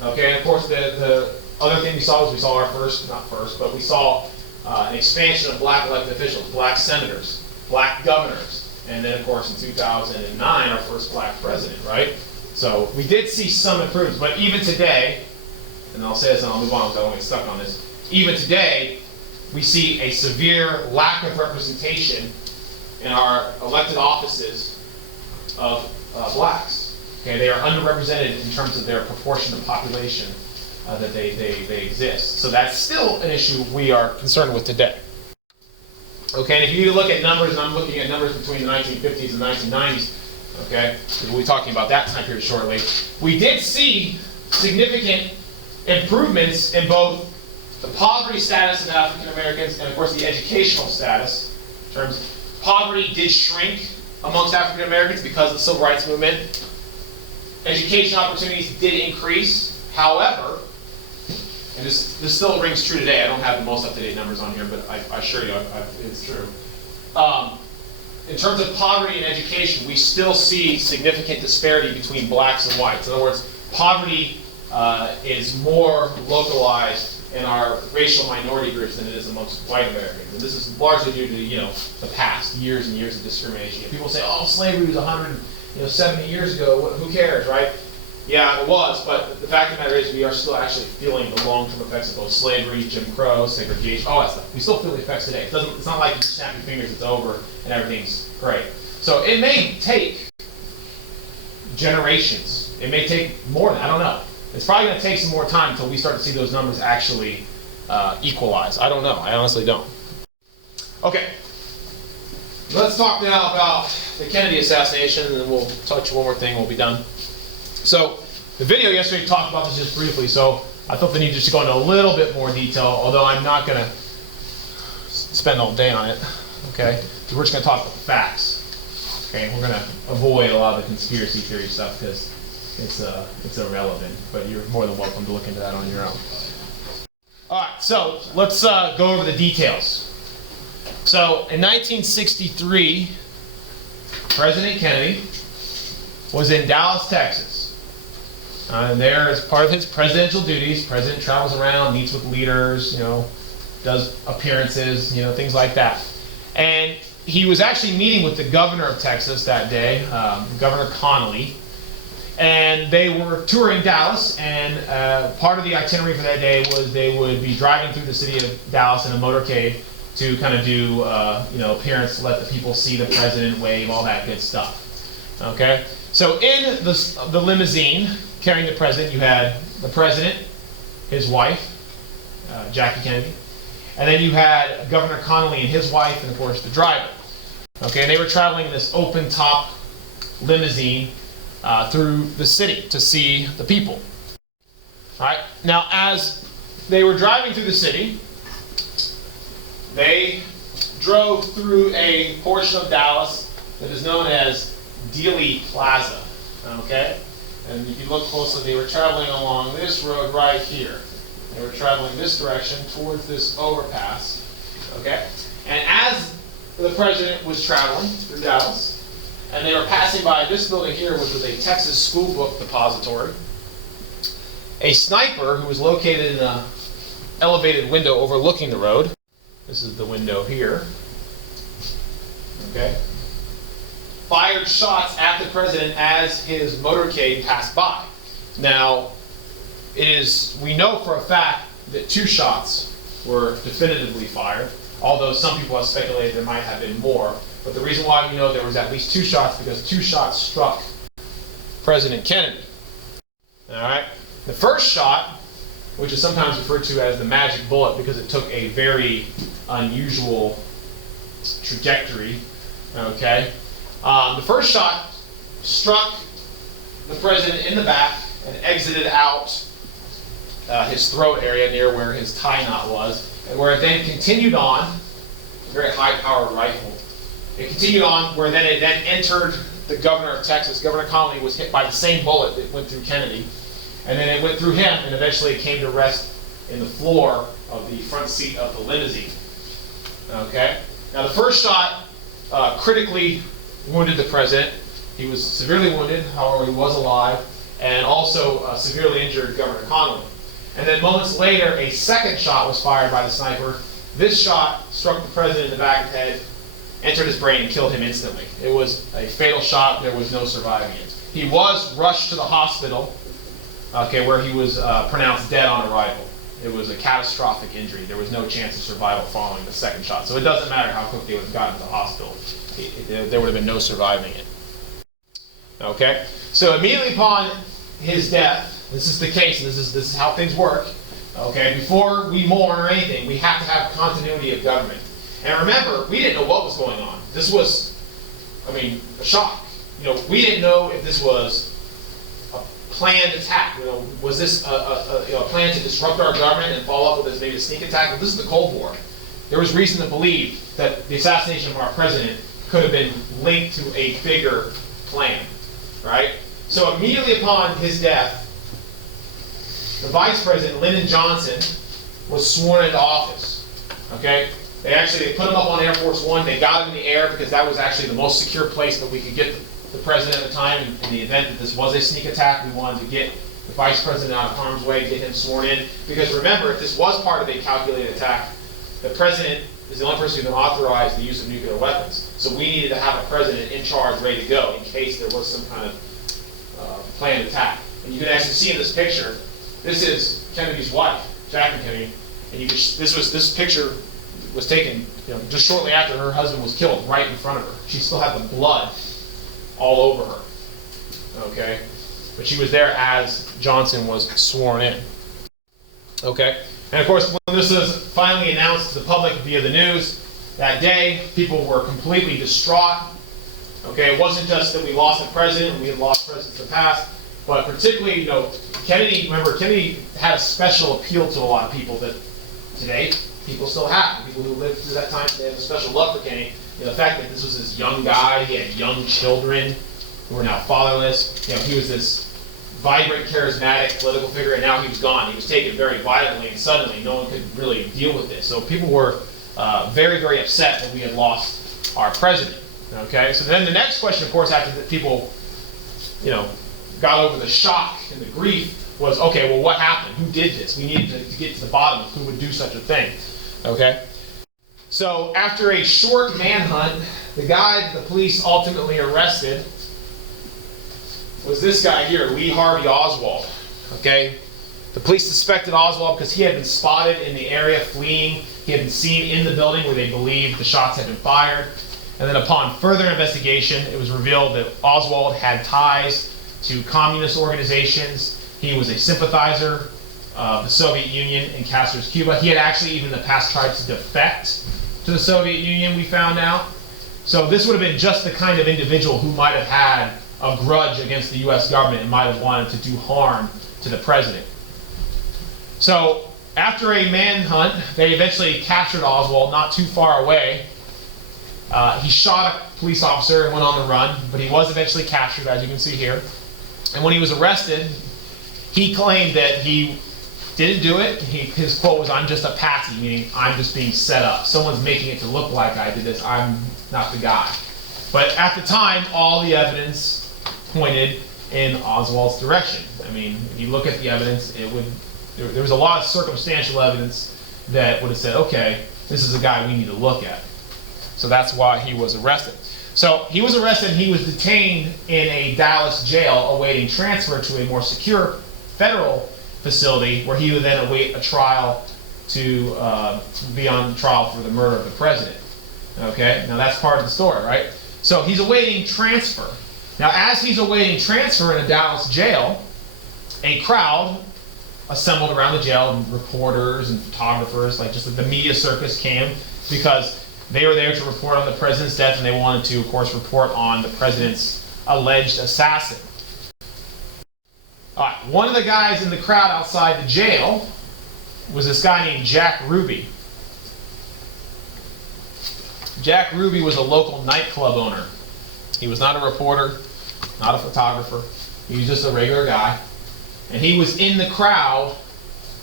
Okay, and of course the other thing we saw was we saw an expansion of black elected officials, black senators, black governors, and then of course in 2009 our first black president, right? So we did see some improvements, but even today, and I'll say this and I'll move on because I don't get stuck on this, even today we see a severe lack of representation in our elected offices of blacks. Okay, they are underrepresented in terms of their proportion of population that they exist. So that's still an issue we are concerned with today. Okay, and if you look at numbers, and I'm looking at numbers between the 1950s and 1990s, okay, we'll be talking about that time period shortly, we did see significant improvements in both the poverty status of African Americans and of course the educational status. In terms of poverty did shrink amongst African Americans because of the Civil Rights Movement. Education opportunities did increase. However, and this still rings true today, I don't have the most up-to-date numbers on here, but I assure you it's true. In terms of poverty and education, we still see significant disparity between blacks and whites. In other words, poverty is more localized in our racial minority groups than it is amongst white Americans. And this is largely due to the past years and years of discrimination. People say, oh, slavery was 170 years ago, who cares, right? Yeah, it was, but the fact of the matter is we are still actually feeling the long-term effects of both slavery, Jim Crow, segregation, all that stuff. We still feel the effects today. It's not like you snap your fingers, it's over, and everything's great. So it may take generations. It may take more than, I don't know. It's probably going to take some more time until we start to see those numbers actually equalize. I don't know. I honestly don't. Okay. Let's talk now about the Kennedy assassination, and then we'll touch one more thing and we'll be done. So, the video yesterday talked about this just briefly, so I felt the need just to go into a little bit more detail, although I'm not going to spend all day on it, okay? So we're just going to talk about the facts, okay? We're going to avoid a lot of the conspiracy theory stuff because it's irrelevant, but you're more than welcome to look into that on your own. All right, so let's go over the details. So, in 1963, President Kennedy was in Dallas, Texas. And there, as part of his presidential duties, the president travels around, meets with leaders, does appearances, things like that. And he was actually meeting with the governor of Texas that day, Governor Connolly. And they were touring Dallas, and part of the itinerary for that day was they would be driving through the city of Dallas in a motorcade to kind of do, appearance, to let the people see the president, wave, all that good stuff. Okay? So in the limousine carrying the president, you had the president, his wife, Jackie Kennedy, and then you had Governor Connolly and his wife, and of course the driver. Okay, and they were traveling in this open-top limousine through the city to see the people. All right. Now, as they were driving through the city, they drove through a portion of Dallas that is known as Dealey Plaza. Okay? And if you look closely, they were traveling along this road right here. They were traveling this direction towards this overpass. Okay? And as the president was traveling through Dallas, and they were passing by this building here, which was a Texas school book depository, a sniper who was located in an elevated window overlooking the road, this is the window here, okay, fired shots at the president as his motorcade passed by. Now, we know for a fact that 2 shots were definitively fired, although some people have speculated there might have been more. But the reason why we know there was at least 2 shots, because 2 shots struck President Kennedy. All right. The first shot, which is sometimes referred to as the magic bullet because it took a very unusual trajectory. Okay. The first shot struck the president in the back and exited out his throat area near where his tie knot was, and where it then continued on, a very high-powered rifle. It continued on where then it then entered the governor of Texas. Governor Connolly was hit by the same bullet that went through Kennedy. And then it went through him, and eventually it came to rest in the floor of the front seat of the limousine. Okay? Now the first shot critically wounded the president. He was severely wounded, however he was alive, and also severely injured Governor Connolly. And then moments later, a second shot was fired by the sniper. This shot struck the president in the back of the head, entered his brain, and killed him instantly. It was a fatal shot. There was no surviving it. He was rushed to the hospital, okay, where he was pronounced dead on arrival. It was a catastrophic injury. There was no chance of survival following the second shot. So it doesn't matter how quick they would have gotten to the hospital. There would have been no surviving it. Okay? So immediately upon his death, this is the case, and this is how things work. Okay? Before we mourn or anything, we have to have continuity of government. And remember, we didn't know what was going on. This was, a shock. We didn't know if this was a planned attack. Was this a plan to disrupt our government and follow up with this maybe a sneak attack? But this is the Cold War. There was reason to believe that the assassination of our president could have been linked to a bigger plan, right? So immediately upon his death, the vice president, Lyndon Johnson, was sworn into office. Okay? They put him up on Air Force One. They got him in the air because that was actually the most secure place that we could get the president at the time. In the event that this was a sneak attack, we wanted to get the vice president out of harm's way, get him sworn in. Because remember, if this was part of a calculated attack, the president is the only person who can authorize the use of nuclear weapons. So we needed to have a president in charge, ready to go, in case there was some kind of planned attack. And you can actually see in this picture, this is Kennedy's wife, Jacqueline Kennedy, and this picture was taken just shortly after her husband was killed, right in front of her. She still had the blood all over her. Okay, but she was there as Johnson was sworn in. Okay. And of course, when this was finally announced to the public via the news that day, people were completely distraught. Okay, it wasn't just that we lost the president, we had lost presidents in the past, but particularly, Kennedy had a special appeal to a lot of people that today people still have. People who lived through that time, they have a special love for Kennedy. The fact that this was this young guy, he had young children who were now fatherless. He was this vibrant, charismatic political figure, and now he was gone. He was taken very violently and suddenly. No one could really deal with this. So people were very, very upset that we had lost our president. Okay, so then the next question, of course, after that people, got over the shock and the grief was, okay, well, what happened? Who did this? We needed to get to the bottom of who would do such a thing. Okay, so after a short manhunt, the guy the police ultimately arrested was this guy here, Lee Harvey Oswald. Okay, the police suspected Oswald because he had been spotted in the area fleeing. He had been seen in the building where they believed the shots had been fired. And then upon further investigation, it was revealed that Oswald had ties to communist organizations. He was a sympathizer of the Soviet Union and Castro's Cuba. He had actually even in the past tried to defect to the Soviet Union, we found out. So this would have been just the kind of individual who might have had a grudge against the U.S. government and might have wanted to do harm to the president. So after a manhunt, they eventually captured Oswald not too far away. He shot a police officer and went on the run, but he was eventually captured, as you can see here. And when he was arrested, he claimed that he didn't do it. His quote was, "I'm just a patsy," meaning I'm just being set up. Someone's making it to look like I did this. I'm not the guy. But at the time, all the evidence pointed in Oswald's direction. I mean, if you look at the evidence, there was a lot of circumstantial evidence that would have said, okay, this is a guy we need to look at. So that's why he was arrested. So he was arrested and he was detained in a Dallas jail awaiting transfer to a more secure federal facility where he would then await a trial to be on trial for the murder of the president. Okay, now that's part of the story, right? So he's awaiting transfer. Now as he's awaiting transfer in a Dallas jail, a crowd assembled around the jail, and reporters and photographers, like just like the media circus came, because they were there to report on the president's death, and they wanted to, of course, report on the president's alleged assassin. All right, one of the guys in the crowd outside the jail was this guy named Jack Ruby. Jack Ruby was a local nightclub owner. He was not a reporter, not a photographer. He was just a regular guy. And he was in the crowd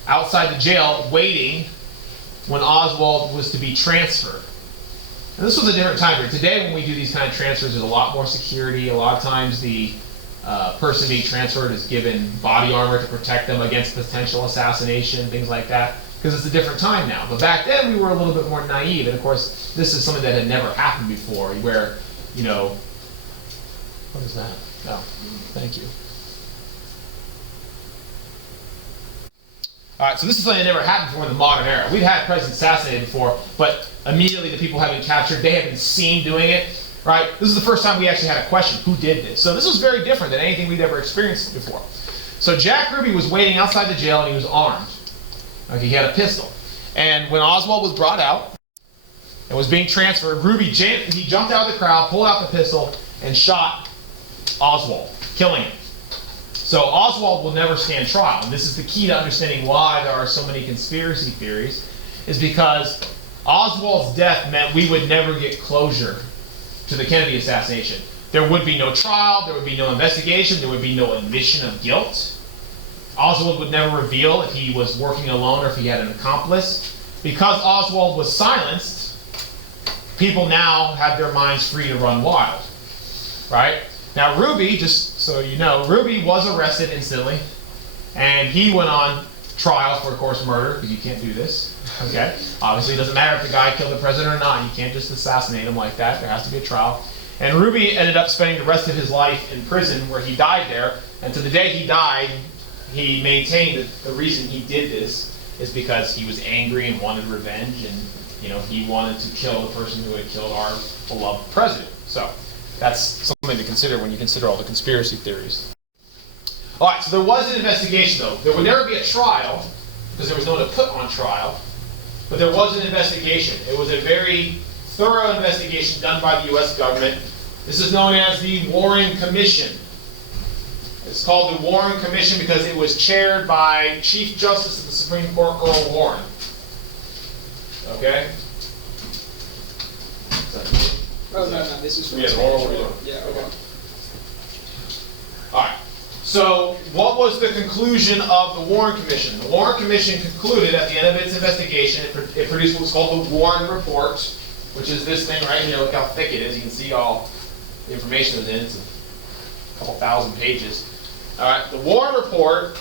outside the jail waiting when Oswald was to be transferred. And this was a different time period. Today when we do these kind of transfers, there's a lot more security. A lot of times the person being transferred is given body armor to protect them against potential assassination, things like that, because it's a different time now. But back then we were a little bit more naive, and of course this is something that had never happened before, where, you know, what is that? Oh, thank you. All right, so this is something that never happened before in the modern era. We've had presidents assassinated before, but immediately the people have been captured. They have been seen doing it, right? This is the first time we actually had a question, who did this? So this was very different than anything we'd ever experienced before. So Jack Ruby was waiting outside the jail, and he was armed. Okay, he had a pistol. And when Oswald was brought out and was being transferred, Ruby, he jumped out of the crowd, pulled out the pistol, and shot Oswald, killing him. So Oswald will never stand trial, and this is the key to understanding why there are so many conspiracy theories, is because Oswald's death meant we would never get closure to the Kennedy assassination. There would be no trial, there would be no investigation, there would be no admission of guilt. Oswald would never reveal if he was working alone or if he had an accomplice. Because Oswald was silenced, people now have their minds free to run wild, right? Now Ruby, just so you know, Ruby was arrested instantly, and he went on trial for, of course, murder, because you can't do this, okay? Obviously it doesn't matter if the guy killed the president or not, you can't just assassinate him like that, there has to be a trial. And Ruby ended up spending the rest of his life in prison, where he died there, and to the day he died, he maintained that the reason he did this is because he was angry and wanted revenge, and, you know, he wanted to kill the person who had killed our beloved president. So that's something to consider when you consider all the conspiracy theories. All right, so there was an investigation, though. There would never be a trial, because there was no one to put on trial, but there was an investigation. It was a very thorough investigation done by the U.S. government. This is known as the Warren Commission. It's called the Warren Commission because it was chaired by Chief Justice of the Supreme Court, Earl Warren. Okay? Oh, no, this is from Yeah, Spanish. what were we doing? Yeah, okay. All right. So, what was the conclusion of the Warren Commission? The Warren Commission concluded at the end of its investigation, it produced what's called the Warren Report, which is this thing right here. Look how thick it is. You can see all the information that's in it. It's a couple thousand pages. All right. The Warren Report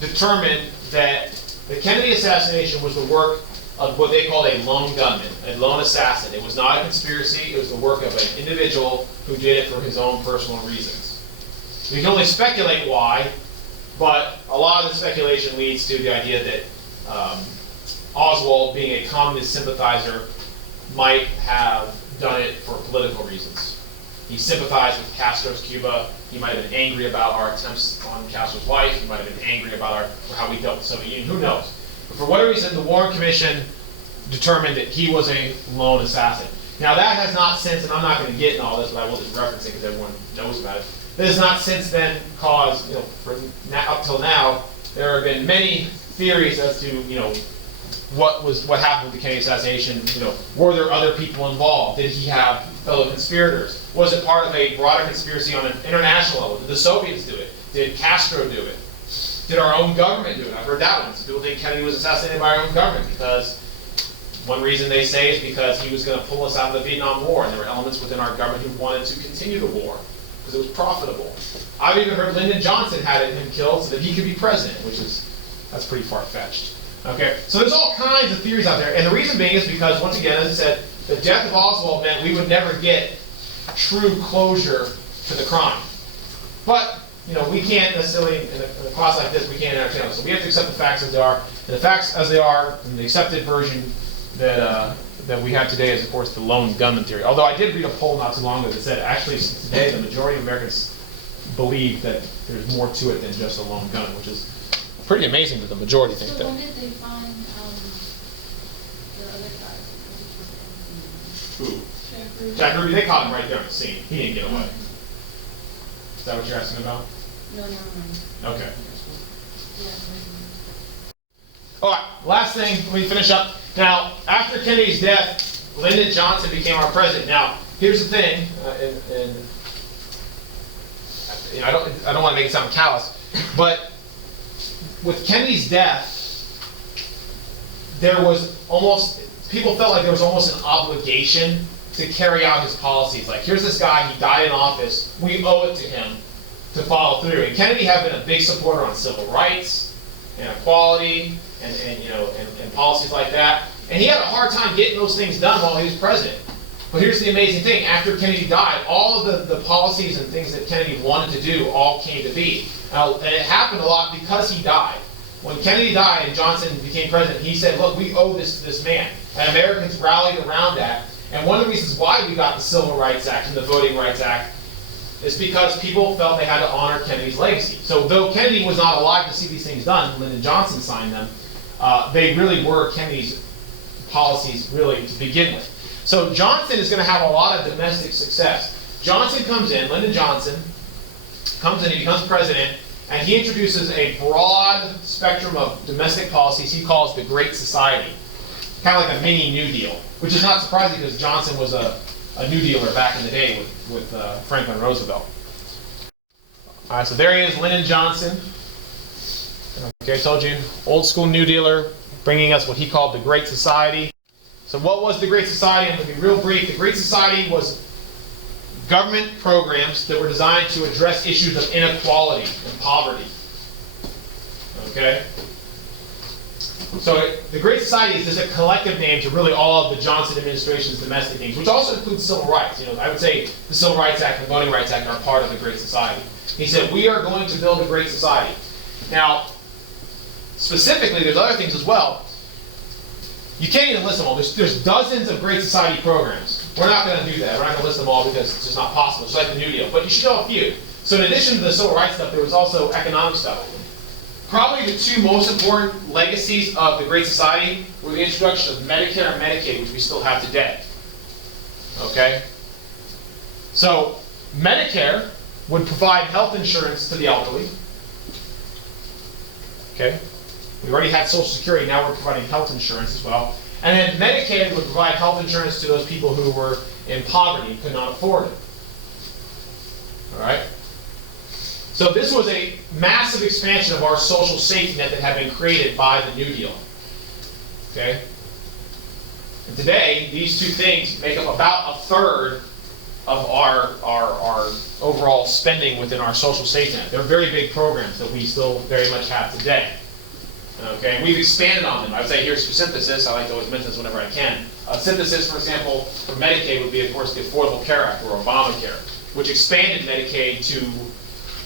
determined that the Kennedy assassination was the work of what they called a lone gunman, a lone assassin. It was not a conspiracy. It was the work of an individual who did it for his own personal reasons. We can only speculate why, but a lot of the speculation leads to the idea that Oswald, being a communist sympathizer, might have done it for political reasons. He sympathized with Castro's Cuba. He might have been angry about our attempts on Castro's life. He might have been angry about how we dealt with the Soviet Union. Who knows? But for whatever reason, the Warren Commission determined that he was a lone assassin. Now that has not since, and I'm not going to get in all this, but I will just reference it because everyone knows about it. That has not since then caused, up till now, there have been many theories as to, what happened with the Kennedy assassination. Were there other people involved? Did he have fellow conspirators? Was it part of a broader conspiracy on an international level? Did the Soviets do it? Did Castro do it? Did our own government do it? I've heard that one. Some people think Kennedy was assassinated by our own government because one reason they say is because he was going to pull us out of the Vietnam War, and there were elements within our government who wanted to continue the war because it was profitable. I've even heard Lyndon Johnson had him killed so that he could be president, that's pretty far-fetched. Okay, so there's all kinds of theories out there, and the reason being is because, once again, as I said, the death of Oswald meant we would never get true closure to the crime. But, you know, we can't necessarily, in a class like this, we can't entertain them. So we have to accept the facts as they are. And the facts as they are, and the accepted version that we have today is, of course, the lone gunman theory. Although I did read a poll not too long ago that said, actually, today, the majority of Americans believe that there's more to it than just a lone gunman, which is pretty amazing that the majority think So that. when did they find the other guy? Who? Jack Ruby, they caught him right there on the scene. He didn't get away. Is that what you're asking about? No, never mind. Okay. Yeah. All right, last thing, let me finish up. Now, after Kennedy's death, Lyndon Johnson became our president. Now, here's the thing, and you know, I don't want to make it sound callous, but with Kennedy's death, there was people felt like there was almost an obligation to carry out his policies. Like, here's this guy, he died in office, we owe it to him to follow through. And Kennedy had been a big supporter on civil rights and equality and policies like that. And he had a hard time getting those things done while he was president. But here's the amazing thing, after Kennedy died, all of the policies and things that Kennedy wanted to do all came to be. Now, and it happened a lot because he died. When Kennedy died and Johnson became president, he said, look, we owe this to this man. And Americans rallied around that. And one of the reasons why we got the Civil Rights Act and the Voting Rights Act is because people felt they had to honor Kennedy's legacy. So though Kennedy was not alive to see these things done, Lyndon Johnson signed them, they really were Kennedy's policies really to begin with. So Johnson is going to have a lot of domestic success. Johnson comes in, Lyndon Johnson comes in, he becomes president, and he introduces a broad spectrum of domestic policies he calls the Great Society. Kind of like a mini New Deal, which is not surprising because Johnson was a New Dealer back in the day with Franklin Roosevelt. All right, so there he is, Lyndon Johnson. Okay, I told you, old school New Dealer, bringing us what he called the Great Society. So what was the Great Society? I'm going to be real brief. The Great Society was government programs that were designed to address issues of inequality and poverty. Okay? So the Great Society is just a collective name to really all of the Johnson administration's domestic things, which also includes civil rights. You know, I would say the Civil Rights Act and the Voting Rights Act are part of the Great Society. He said, we are going to build a Great Society. Now, specifically, there's other things as well. You can't even list them all. There's dozens of Great Society programs. We're not going to do that. We're not going to list them all because it's just not possible. It's like the New Deal. But you should know a few. So in addition to the civil rights stuff, there was also economic stuff. Probably the two most important legacies of the Great Society were the introduction of Medicare and Medicaid, which we still have today. Okay? So Medicare would provide health insurance to the elderly. Okay? We already had Social Security, now we're providing health insurance as well. And then Medicaid would provide health insurance to those people who were in poverty, could not afford it. All right? So this was a massive expansion of our social safety net that had been created by the New Deal. Okay? And today, these two things make up about a third of our overall spending within our social safety net. They're very big programs that we still very much have today. Okay, and we've expanded on them. I would say here's for synthesis. I like to always mention this whenever I can. Synthesis, for example, for Medicaid would be, of course, the Affordable Care Act, or Obamacare, which expanded Medicaid to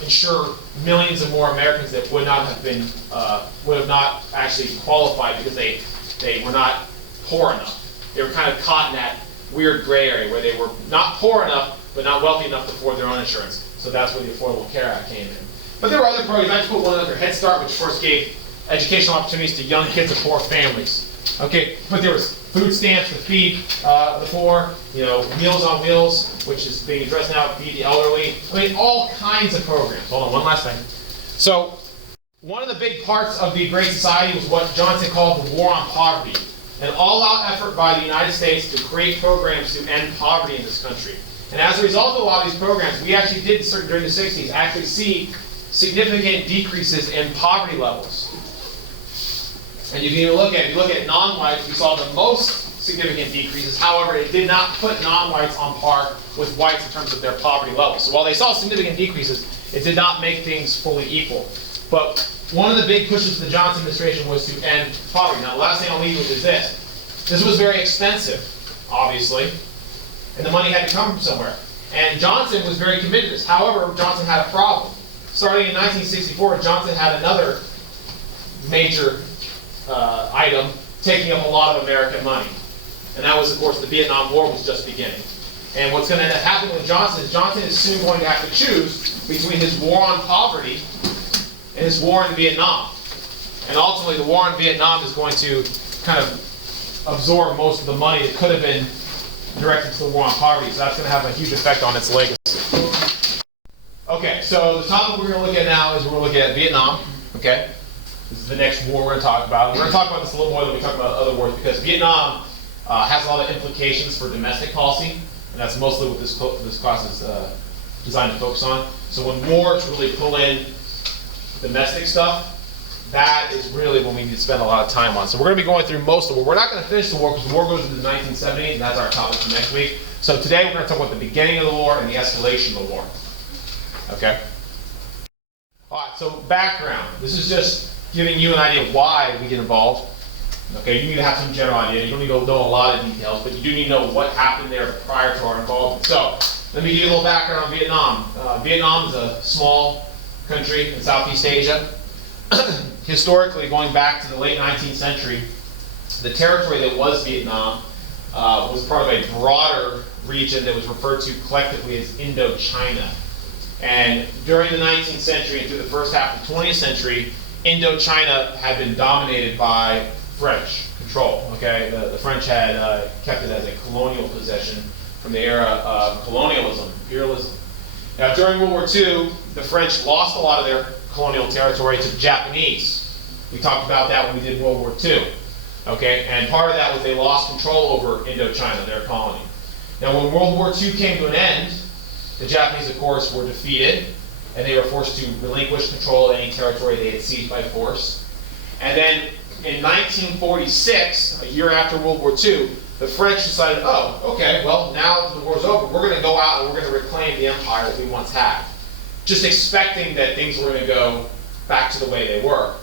ensure millions of more Americans that would not have actually qualified because they were not poor enough. They were kind of caught in that weird gray area where they were not poor enough, but not wealthy enough to afford their own insurance. So that's where the Affordable Care Act came in. But there were other programs. I just put one under Head Start, which of course gave educational opportunities to young kids of poor families. Okay, but there was food stamps to feed the poor, Meals on Wheels, which is being addressed now, feed the elderly. I mean, all kinds of programs. Hold on, one last thing. So, one of the big parts of the Great Society was what Johnson called the war on poverty. an all-out effort by the United States to create programs to end poverty in this country. And as a result of a lot of these programs, we actually did, during the 60s, actually see significant decreases in poverty levels. And you can even look at non-whites, we saw the most significant decreases. However, it did not put non-whites on par with whites in terms of their poverty levels. So while they saw significant decreases, it did not make things fully equal. But one of the big pushes of the Johnson administration was to end poverty. Now, the last thing I'll leave you with is this. This was very expensive, obviously, and the money had to come from somewhere. And Johnson was very committed to this. However, Johnson had a problem. Starting in 1964, Johnson had another major item taking up a lot of American money. And that was, of course, the Vietnam War was just beginning. And what's going to end up happening with Johnson is soon going to have to choose between his war on poverty and his war in Vietnam. And ultimately, the war in Vietnam is going to kind of absorb most of the money that could have been directed to the war on poverty. So that's going to have a huge effect on its legacy. Okay, so the topic we're going to look at now is we're going to look at Vietnam. Okay, this is the next war we're going to talk about. We're going to talk about this a little more than we talk about other wars because Vietnam has a lot of implications for domestic policy, and that's mostly what this class is designed to focus on. So when wars really pull in domestic stuff, that is really when we need to spend a lot of time on. So we're going to be going through most of the war. We're not going to finish the war because the war goes into the 1970s, and that's our topic for next week. So today we're going to talk about the beginning of the war and the escalation of the war. Okay? All right, so background. This is just giving you an idea of why we get involved. Okay, you need to have some general idea. You don't need to know a lot of details, but you do need to know what happened there prior to our involvement. So let me give you a little background on Vietnam. Vietnam is a small country in Southeast Asia. Historically, going back to the late 19th century, the territory that was Vietnam was part of a broader region that was referred to collectively as Indochina. And during the 19th century and through the first half of the 20th century, Indochina had been dominated by French control. Okay, the French had kept it as a colonial possession from the era of colonialism, imperialism. Now, during World War II, the French lost a lot of their colonial territory to the Japanese. We talked about that when we did World War II. Okay, and part of that was they lost control over Indochina, their colony. Now, when World War II came to an end, the Japanese, of course, were defeated, and they were forced to relinquish control of any territory they had seized by force. And then in 1946, a year after World War II, the French decided, oh, okay, well, now that the war's over, we're going to go out and we're going to reclaim the empire that we once had. Just expecting that things were going to go back to the way they were.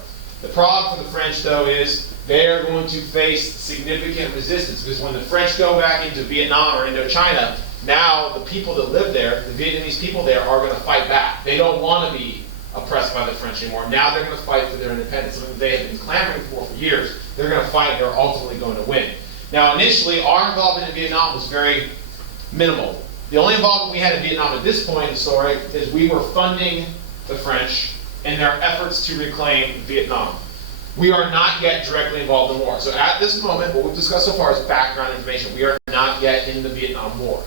The problem for the French, though, is they're going to face significant resistance, because when the French go back into Vietnam or Indochina, now the people that live there, the Vietnamese people there, are going to fight back. They don't want to be oppressed by the French anymore. Now they're going to fight for their independence, something they have been clamoring for years. They're going to fight, they're ultimately going to win. Now initially, our involvement in Vietnam was very minimal. The only involvement we had in Vietnam at this point in the story is we were funding the French in their efforts to reclaim Vietnam. We are not yet directly involved in the war. So at this moment, what we've discussed so far is background information. We are not yet in the Vietnam War.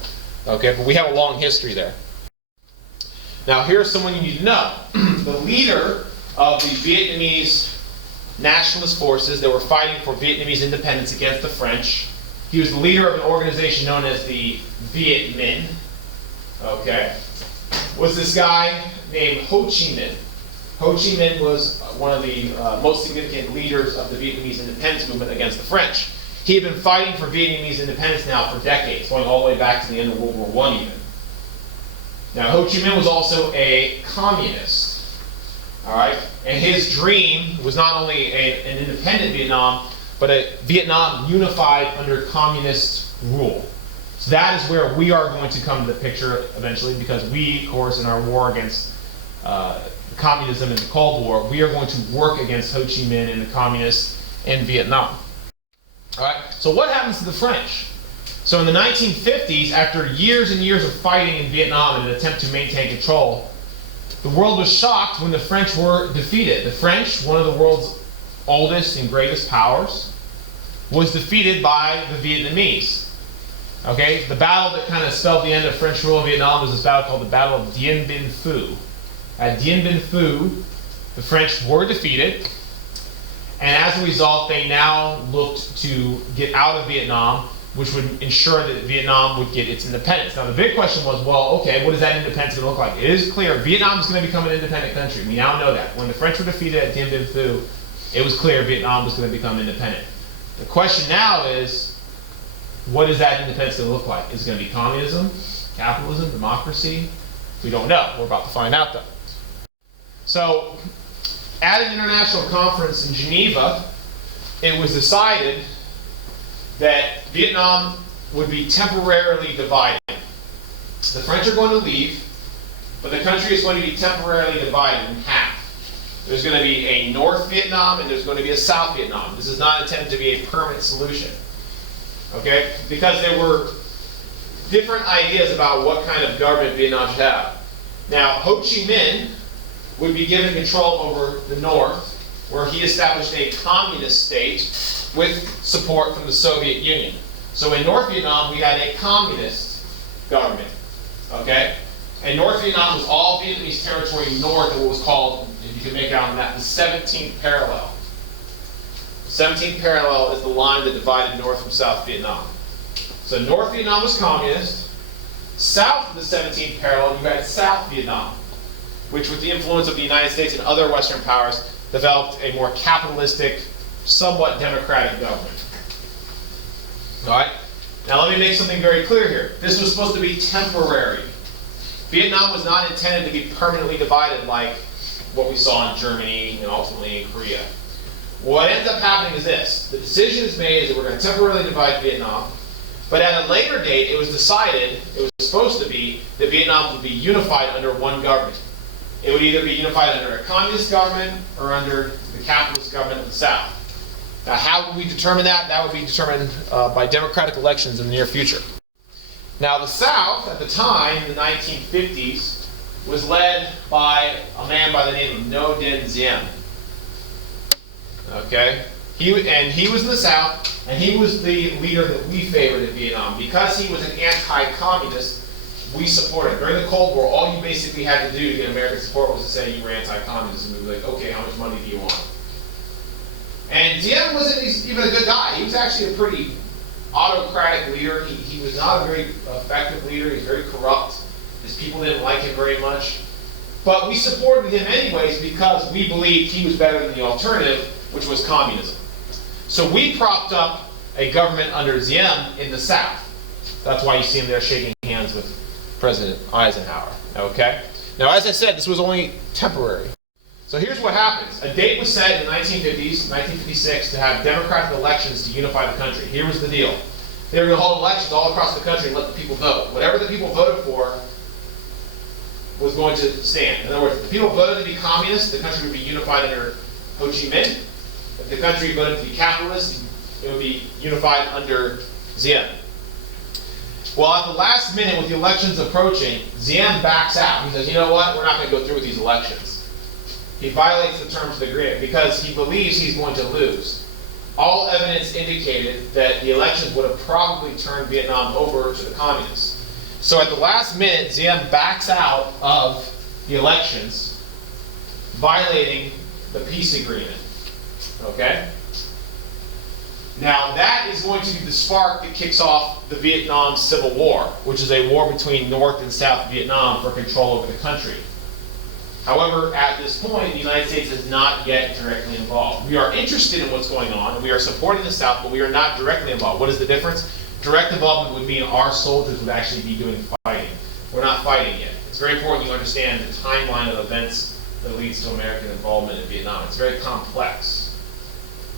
Okay, but we have a long history there. Now here's someone you need to know. The leader of the Vietnamese nationalist forces that were fighting for Vietnamese independence against the French, he was the leader of an organization known as the Viet Minh, okay, was this guy named Ho Chi Minh. Ho Chi Minh was one of the most significant leaders of the Vietnamese independence movement against the French. He had been fighting for Vietnamese independence now for decades, going all the way back to the end of World War I even. Now, Ho Chi Minh was also a communist, all right? And his dream was not only an independent Vietnam, but a Vietnam unified under communist rule. So that is where we are going to come to the picture eventually, because we, of course, in our war against communism in the Cold War, we are going to work against Ho Chi Minh and the communists in Vietnam. All right, so what happens to the French? So in the 1950s, after years and years of fighting in Vietnam in an attempt to maintain control, the world was shocked when the French were defeated. The French, one of the world's oldest and greatest powers, was defeated by the Vietnamese. Okay, the battle that kind of spelled the end of French rule in Vietnam was this battle called the Battle of Dien Bien Phu. At Dien Bien Phu, the French were defeated, And as a result, they now looked to get out of Vietnam, which would ensure that Vietnam would get its independence. Now the big question was, well, okay, what is that independence going to look like? It is clear Vietnam is going to become an independent country. We now know that. When the French were defeated at Dien Bien Phu, it was clear Vietnam was going to become independent. The question now is, what is that independence going to look like? Is it going to be communism, capitalism, democracy? We don't know. We're about to find out though. So, at an international conference in Geneva, it was decided that Vietnam would be temporarily divided. The French are going to leave, but the country is going to be temporarily divided in half. There's going to be a North Vietnam and there's going to be a South Vietnam. This is not intended to be a permanent solution. Okay? Because there were different ideas about what kind of government Vietnam should have. Now, Ho Chi Minh would be given control over the North, where he established a communist state with support from the Soviet Union. So in North Vietnam, we had a communist government. Okay? And North Vietnam was all Vietnamese territory north of what was called, if you can make out on that, the 17th parallel. The 17th parallel is the line that divided North from South Vietnam. So North Vietnam was communist. South of the 17th parallel, you had South Vietnam, which with the influence of the United States and other Western powers, developed a more capitalistic, somewhat democratic government. All right? Now let me make something very clear here. This was supposed to be temporary. Vietnam was not intended to be permanently divided like what we saw in Germany and ultimately in Korea. What ends up happening is this. The decision is made is that we're going to temporarily divide Vietnam, but at a later date it was decided, it was supposed to be, that Vietnam would be unified under one government. It would either be unified under a communist government or under the capitalist government of the South. Now, how would we determine that? That would be determined by democratic elections in the near future. Now, the South, at the time, in the 1950s, was led by a man by the name of Ngo Dinh Diem. Okay? He was in the South, and he was the leader that we favored in Vietnam. Because he was an anti-communist, we supported him. During the Cold War, all you basically had to do to get American support was to say you were anti-communist, and we were like, okay, how much money do you want? And Diem wasn't even a good guy. He was actually a pretty autocratic leader. He was not a very effective leader. He was very corrupt. His people didn't like him very much. But we supported him anyways because we believed he was better than the alternative, which was communism. So we propped up a government under Diem in the South. That's why you see him there shaking hands with President Eisenhower. Okay? Now, as I said, this was only temporary. So here's what happens. A date was set in the 1950s, 1956, to have democratic elections to unify the country. Here was the deal. They were going to hold elections all across the country and let the people vote. Whatever the people voted for was going to stand. In other words, if the people voted to be communist, the country would be unified under Ho Chi Minh. If the country voted to be capitalist, it would be unified under Diem. Well, at the last minute, with the elections approaching, Diem backs out. He says, you know what, we're not going to go through with these elections. He violates the terms of the agreement because he believes he's going to lose. All evidence indicated that the elections would have probably turned Vietnam over to the communists. So at the last minute, Diem backs out of the elections, violating the peace agreement. Okay? Now that is going to be the spark that kicks off the Vietnam Civil War, which is a war between North and South Vietnam for control over the country. However, at this point, the United States is not yet directly involved. We are interested in what's going on, and we are supporting the South, but we are not directly involved. What is the difference? Direct involvement would mean our soldiers would actually be doing fighting. We're not fighting yet. It's very important you understand the timeline of events that leads to American involvement in Vietnam. It's very complex.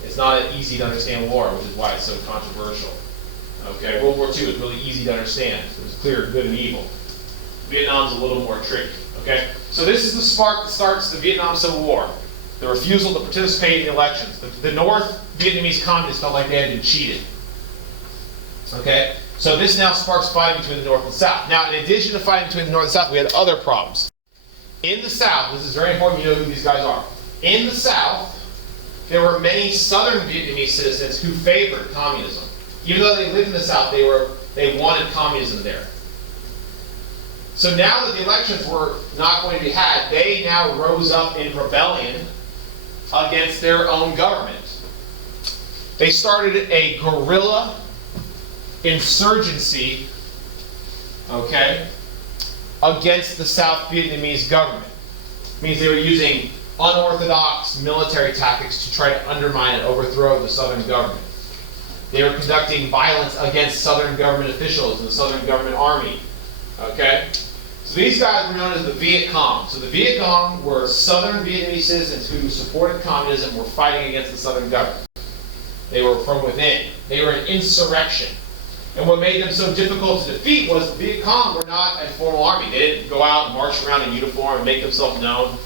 It's not an easy to understand war, which is why it's so controversial. Okay, World War II is really easy to understand. It was clear good and evil. Vietnam's a little more tricky. Okay, so this is the spark that starts the Vietnam Civil War. The refusal to participate in the elections. The North Vietnamese communists felt like they had been cheated. Okay, so this now sparks fighting between the North and South. Now, in addition to fighting between the North and South, we had other problems. In the South, this is very important you know who these guys are. In the South, there were many Southern Vietnamese citizens who favored communism. Even though they lived in the South, they wanted communism there. So now that the elections were not going to be had, they now rose up in rebellion against their own government. They started a guerrilla insurgency, okay, against the South Vietnamese government. It means they were using unorthodox military tactics to try to undermine and overthrow the Southern government. They were conducting violence against Southern government officials and the Southern government army, okay? So these guys were known as the Viet Cong. So the Viet Cong were Southern Vietnamese citizens who supported communism, were fighting against the Southern government. They were from within. They were an insurrection. And what made them so difficult to defeat was the Viet Cong were not a formal army. They didn't go out and march around in uniform and make themselves known.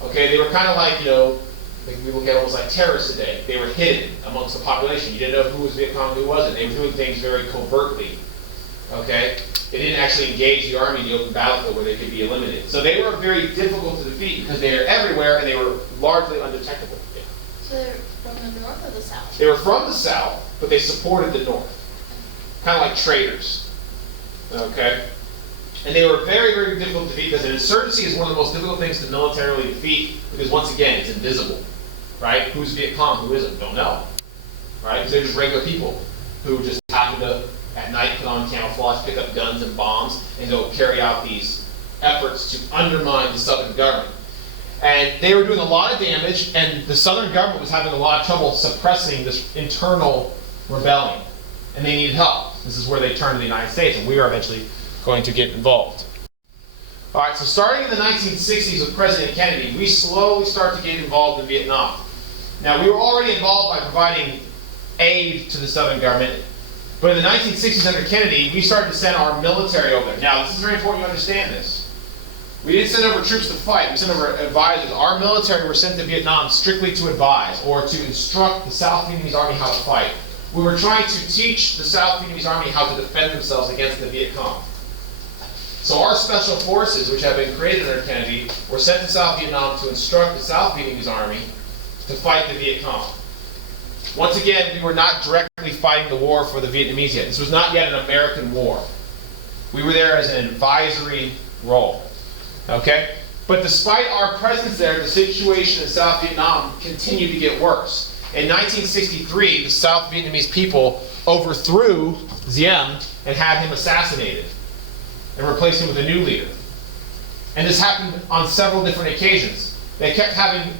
Okay, they were kind of like, like we look at almost like terrorists today. They were hidden amongst the population. You didn't know who was Viet Cong, who wasn't. They were doing things very covertly. Okay? They didn't actually engage the army in the open battlefield where they could be eliminated. So they were very difficult to defeat because they were everywhere and they were largely undetectable. Yeah. So they're from the north or the south? They were from the south, but they supported the north. Kind of like traitors. Okay? And they were very, very difficult to defeat because an insurgency is one of the most difficult things to militarily defeat because, once again, it's invisible. Right? Who's Viet Cong? Who isn't? Don't know. Right? Because they're just regular people who just happen to, at night, put on camouflage, pick up guns and bombs, and go carry out these efforts to undermine the Southern government. And they were doing a lot of damage, and the Southern government was having a lot of trouble suppressing this internal rebellion. And they needed help. This is where they turned to the United States, and we are eventually going to get involved. All right, so starting in the 1960s with President Kennedy, we slowly start to get involved in Vietnam. Now, we were already involved by providing aid to the Southern government, but in the 1960s under Kennedy, we started to send our military over there. Now, this is very important you understand this. We didn't send over troops to fight, we sent over advisors. Our military were sent to Vietnam strictly to advise or to instruct the South Vietnamese Army how to fight. We were trying to teach the South Vietnamese Army how to defend themselves against the Viet Cong. So our special forces, which have been created under Kennedy, were sent to South Vietnam to instruct the South Vietnamese Army to fight the Viet Cong. Once again, we were not directly fighting the war for the Vietnamese yet. This was not yet an American war. We were there as an advisory role. Okay? But despite our presence there, the situation in South Vietnam continued to get worse. In 1963, the South Vietnamese people overthrew Diem and had him assassinated and replaced him with a new leader. And this happened on several different occasions. They kept having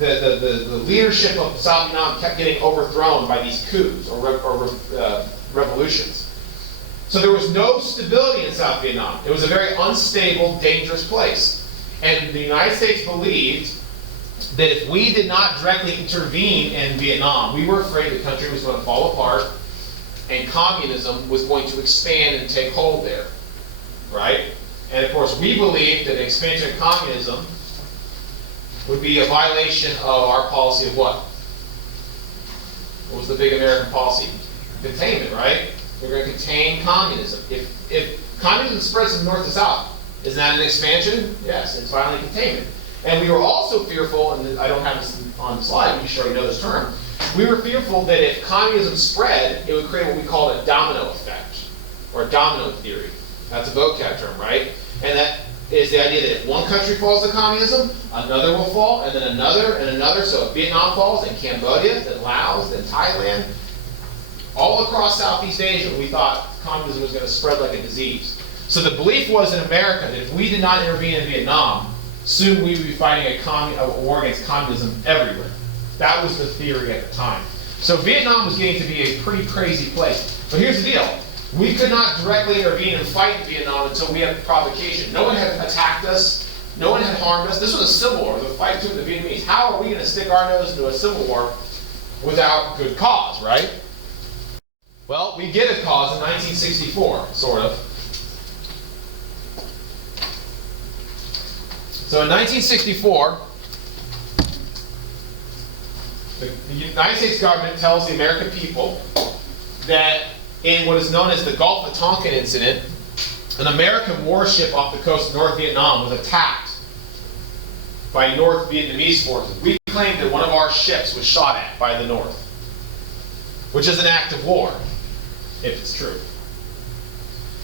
the leadership of South Vietnam kept getting overthrown by these coups or revolutions. So there was no stability in South Vietnam. It was a very unstable, dangerous place. And the United States believed that if we did not directly intervene in Vietnam, we were afraid the country was going to fall apart and communism was going to expand and take hold there. Right? And of course, we believed that an expansion of communism would be a violation of our policy of what? What was the big American policy? Containment, right? We're going to contain communism. If communism spreads from north to south, isn't that an expansion? Yes, it's finally containment. And we were also fearful, and I don't have this on the slide, you should already know this term. We were fearful that if communism spread, it would create what we call a domino effect, or a domino theory. That's a vocab term, right? And that is the idea that if one country falls to communism, another will fall, and then another, and another. So if Vietnam falls, then Cambodia, then Laos, then Thailand, all across Southeast Asia, we thought communism was going to spread like a disease. So the belief was in America that if we did not intervene in Vietnam, soon we would be fighting a war against communism everywhere. That was the theory at the time. So Vietnam was getting to be a pretty crazy place. But here's the deal. We could not directly intervene and fight in Vietnam until we had provocation. No one had attacked us. No one had harmed us. This was a civil war, the fight between the Vietnamese. How are we going to stick our nose into a civil war without good cause, right? Well, we get a cause in 1964, sort of. So in 1964, the United States government tells the American people that in what is known as the Gulf of Tonkin incident, an American warship off the coast of North Vietnam was attacked by North Vietnamese forces. We claimed that one of our ships was shot at by the North, which is an act of war, if it's true.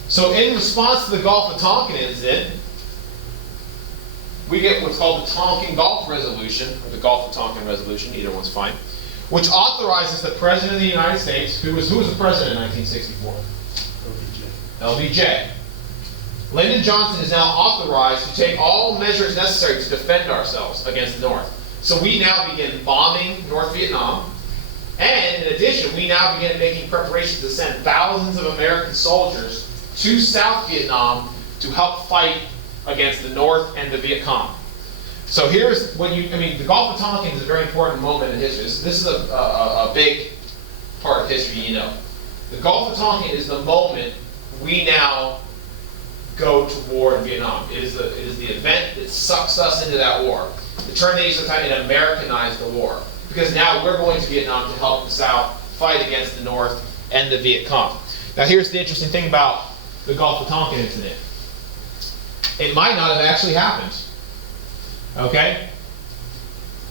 So in response to the Gulf of Tonkin incident, we get what's called the Tonkin Gulf Resolution, or the Gulf of Tonkin Resolution, either one's fine, which authorizes the President of the United States, who was the president in 1964? LBJ. Lyndon Johnson is now authorized to take all measures necessary to defend ourselves against the North. So we now begin bombing North Vietnam, and in addition, we now begin making preparations to send thousands of American soldiers to South Vietnam to help fight against the North and the Viet Cong. So here's when the Gulf of Tonkin is a very important moment in history. This is a big part of history, you know. The Gulf of Tonkin is the moment we now go to war in Vietnam. It is the event that sucks us into that war. The term they use at the time, it Americanized the war. Because now we're going to Vietnam to help the South fight against the North and the Viet Cong. Now here's the interesting thing about the Gulf of Tonkin incident. It might not have actually happened. Okay?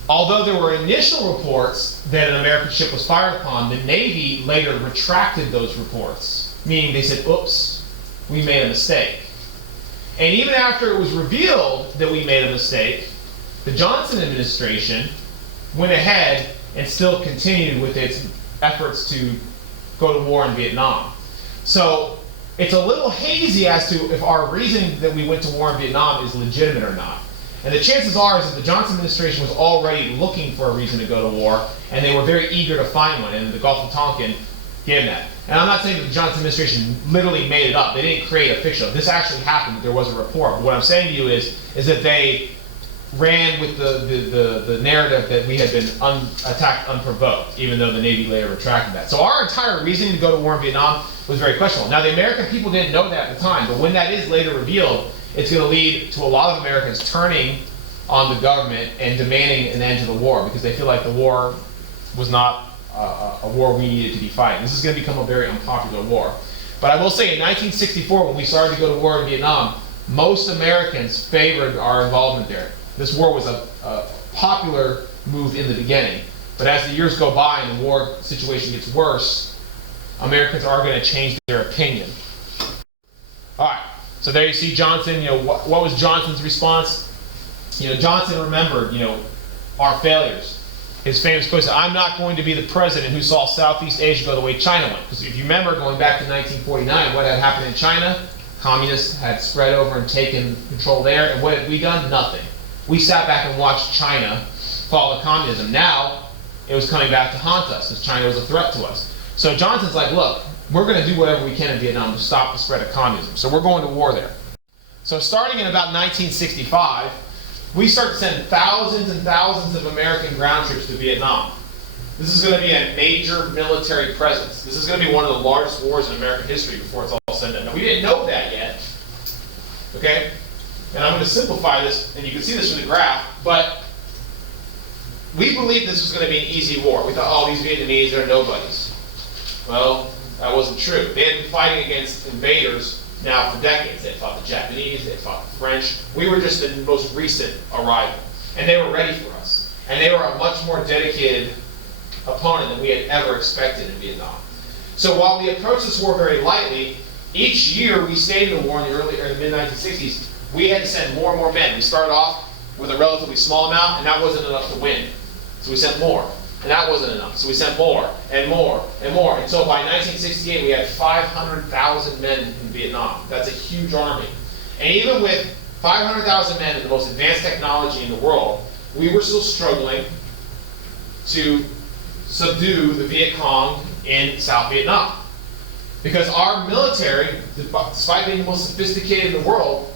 Although there were initial reports that an American ship was fired upon, the Navy later retracted those reports. Meaning they said, oops, we made a mistake. And even after it was revealed that we made a mistake, the Johnson administration went ahead and still continued with its efforts to go to war in Vietnam. So it's a little hazy as to if our reason that we went to war in Vietnam is legitimate or not. And the chances are is that the Johnson administration was already looking for a reason to go to war, and they were very eager to find one, and the Gulf of Tonkin gave that. And I'm not saying that the Johnson administration literally made it up. They didn't create a fiction. This actually happened. There was a report. But what I'm saying to you is that they ran with the narrative that we had been attacked unprovoked, even though the Navy later retracted that. So our entire reasoning to go to war in Vietnam was very questionable. Now, the American people didn't know that at the time, but when that is later revealed, it's going to lead to a lot of Americans turning on the government and demanding an end to the war because they feel like the war was not a war we needed to be fighting. This is going to become a very unpopular war. But I will say in 1964, when we started to go to war in Vietnam, most Americans favored our involvement there. This war was a popular move in the beginning. But as the years go by and the war situation gets worse, Americans are going to change their opinion. All right. So there you see Johnson. What was Johnson's response? Johnson remembered, our failures. His famous quote said, "I'm not going to be the president who saw Southeast Asia go the way China went." Because if you remember, going back to 1949, what had happened in China? Communists had spread over and taken control there. And what had we done? Nothing. We sat back and watched China follow communism. Now, it was coming back to haunt us because China was a threat to us. So Johnson's like, look, we're going to do whatever we can in Vietnam to stop the spread of communism. So we're going to war there. So starting in about 1965, we start to send thousands and thousands of American ground troops to Vietnam. This is going to be a major military presence. This is going to be one of the largest wars in American history before it's all said and done. Now, we didn't know that yet. Okay? And I'm going to simplify this, and you can see this from the graph, but we believed this was going to be an easy war. We thought, oh, these Vietnamese, they're nobodies. Well, that wasn't true. They had been fighting against invaders now for decades. They had fought the Japanese, they had fought the French. We were just the most recent arrival. And they were ready for us. And they were a much more dedicated opponent than we had ever expected in Vietnam. So while we approached this war very lightly, each year we stayed in the war in the mid-1960s, we had to send more and more men. We started off with a relatively small amount, and that wasn't enough to win. So we sent more. And that wasn't enough. So we sent more and more and more. And so by 1968, we had 500,000 men in Vietnam. That's a huge army. And even with 500,000 men and the most advanced technology in the world, we were still struggling to subdue the Viet Cong in South Vietnam. Because our military, despite being the most sophisticated in the world,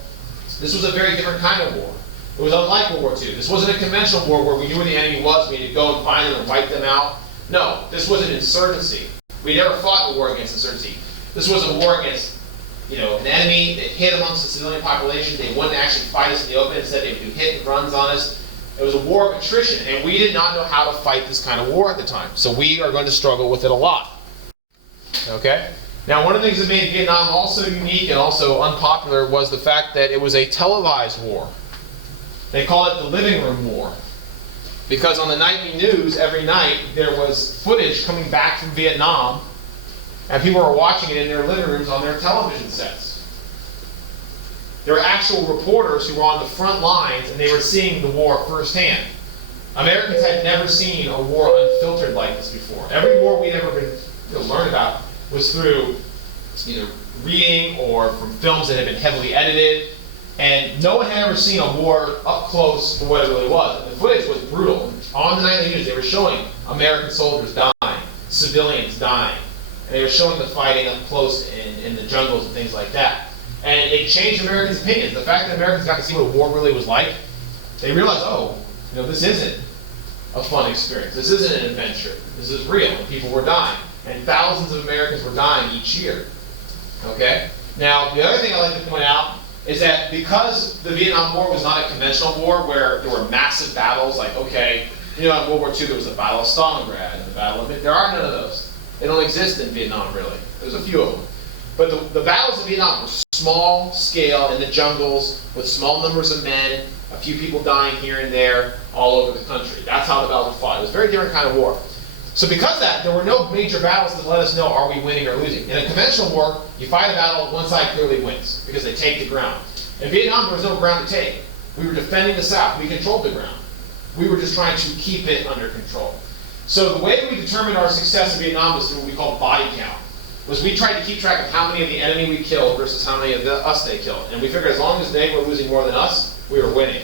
this was a very different kind of war. It was unlike World War II. This wasn't a conventional war where we knew where the enemy was, we had to go and find them and wipe them out. No, this was an insurgency. We never fought a war against insurgency. This was a war against, an enemy that hit amongst the civilian population. They wouldn't actually fight us in the open. Instead, they would do hit and runs on us. It was a war of attrition, and we did not know how to fight this kind of war at the time. So we are going to struggle with it a lot. Okay? Now, one of the things that made Vietnam also unique and also unpopular was the fact that it was a televised war. They call it the living room war. Because on the nightly news, every night, there was footage coming back from Vietnam, and people were watching it in their living rooms on their television sets. There were actual reporters who were on the front lines, and they were seeing the war firsthand. Americans had never seen a war unfiltered like this before. Every war we'd ever been learned about was through either reading or from films that had been heavily edited, and no one had ever seen a war up close for what it really was. And the footage was brutal. On the nightly news, they were showing American soldiers dying, civilians dying, and they were showing the fighting up close in the jungles and things like that. And it changed Americans' opinions. The fact that Americans got to see what a war really was like, they realized, oh, this isn't a fun experience. This isn't an adventure. This is real. And people were dying. And thousands of Americans were dying each year. Okay? Now, the other thing I'd like to point out is that because the Vietnam War was not a conventional war where there were massive battles, like, okay, in World War II there was the Battle of Stalingrad and the Battle of... There are none of those. They don't exist in Vietnam, really. There's a few of them. But the battles of Vietnam were small scale in the jungles with small numbers of men, a few people dying here and there all over the country. That's how the battles were fought. It was a very different kind of war. So because of that, there were no major battles to let us know, are we winning or losing. In a conventional war, you fight a battle, one side clearly wins because they take the ground. In Vietnam, there was no ground to take. We were defending the South. We controlled the ground. We were just trying to keep it under control. So the way we determined our success in Vietnam was through what we call body count. Was we tried to keep track of how many of the enemy we killed versus how many of us they killed. And we figured as long as they were losing more than us, we were winning.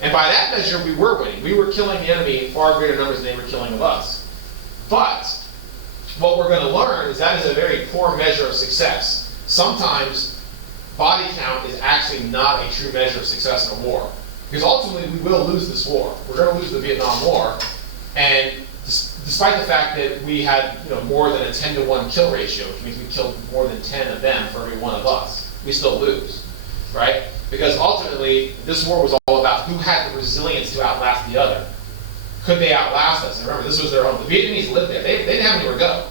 And by that measure, we were winning. We were killing the enemy in far greater numbers than they were killing of us. But what we're going to learn is that is a very poor measure of success. Sometimes body count is actually not a true measure of success in a war. Because ultimately, we will lose this war. We're going to lose the Vietnam War. And despite the fact that we had more than a 10-to-1 kill ratio, which means we killed more than 10 of them for every one of us, we still lose, right? Because ultimately, this war was all about who had the resilience to outlast the other. Could they outlast us? And remember, this was their home. The Vietnamese lived there. They didn't have anywhere to go.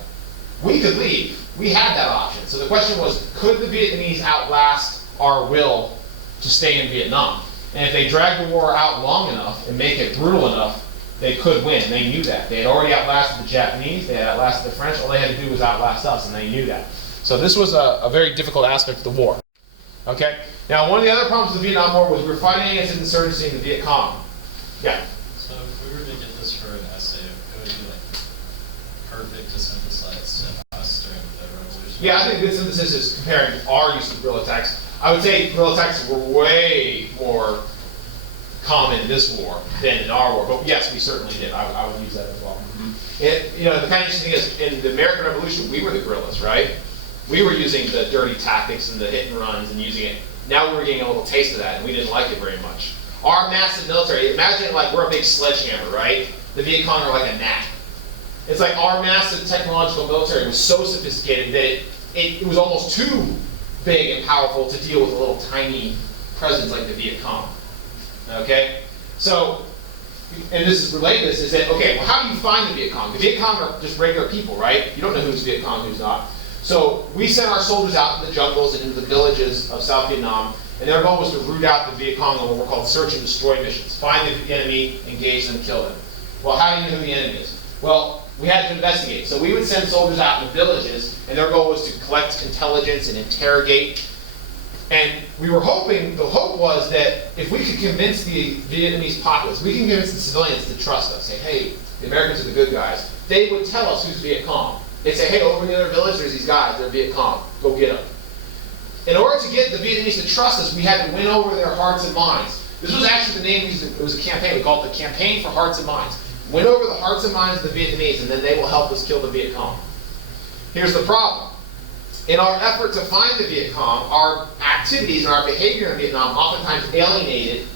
We could leave. We had that option. So the question was, could the Vietnamese outlast our will to stay in Vietnam? And if they dragged the war out long enough and make it brutal enough, they could win. They knew that. They had already outlasted the Japanese. They had outlasted the French. All they had to do was outlast us, and they knew that. So this was a very difficult aspect of the war. Okay? Now, one of the other problems with the Vietnam War was we were fighting against insurgency in the Viet Cong. Yeah? So if we were to get this for an essay, it would be like perfect to synthesize to us during the revolution. Yeah, I think good synthesis is comparing our use of guerrilla attacks. I would say guerrilla attacks were way more common in this war than in our war, but yes, we certainly did. I would use that as well. Mm-hmm. The kind of interesting thing is, in the American Revolution, we were the guerrillas, right? We were using the dirty tactics and the hit and runs and using it. Now we were getting a little taste of that, and we didn't like it very much. Our massive military, imagine like we're a big sledgehammer, right? The Viet Cong are like a gnat. It's like our massive technological military was so sophisticated that it was almost too big and powerful to deal with a little tiny presence like the Viet Cong. Okay? So, and this is related to this, is that, okay, well, how do you find the Viet Cong? The Viet Cong are just regular people, right? You don't know who's Viet Cong, who's not. So, we sent our soldiers out in the jungles and into the villages of South Vietnam, and their goal was to root out the Viet Cong on what were called search and destroy missions. Find the enemy, engage them, kill them. Well, how do you know who the enemy is? Well, we had to investigate. So we would send soldiers out in the villages, and their goal was to collect intelligence and interrogate. And we were hoping, the hope was that if we could convince the Vietnamese populace, we can convince the civilians to trust us, say, hey, the Americans are the good guys, they would tell us who's Viet Cong. They'd say, hey, over in the other village, there's these guys, they're Viet Cong, go get them. In order to get the Vietnamese to trust us, we had to win over their hearts and minds. This was actually the name, it was a campaign, we called it the Campaign for Hearts and Minds. Win over the hearts and minds of the Vietnamese, and then they will help us kill the Viet Cong. Here's the problem. In our effort to find the Viet Cong, our activities and our behavior in Vietnam oftentimes alienated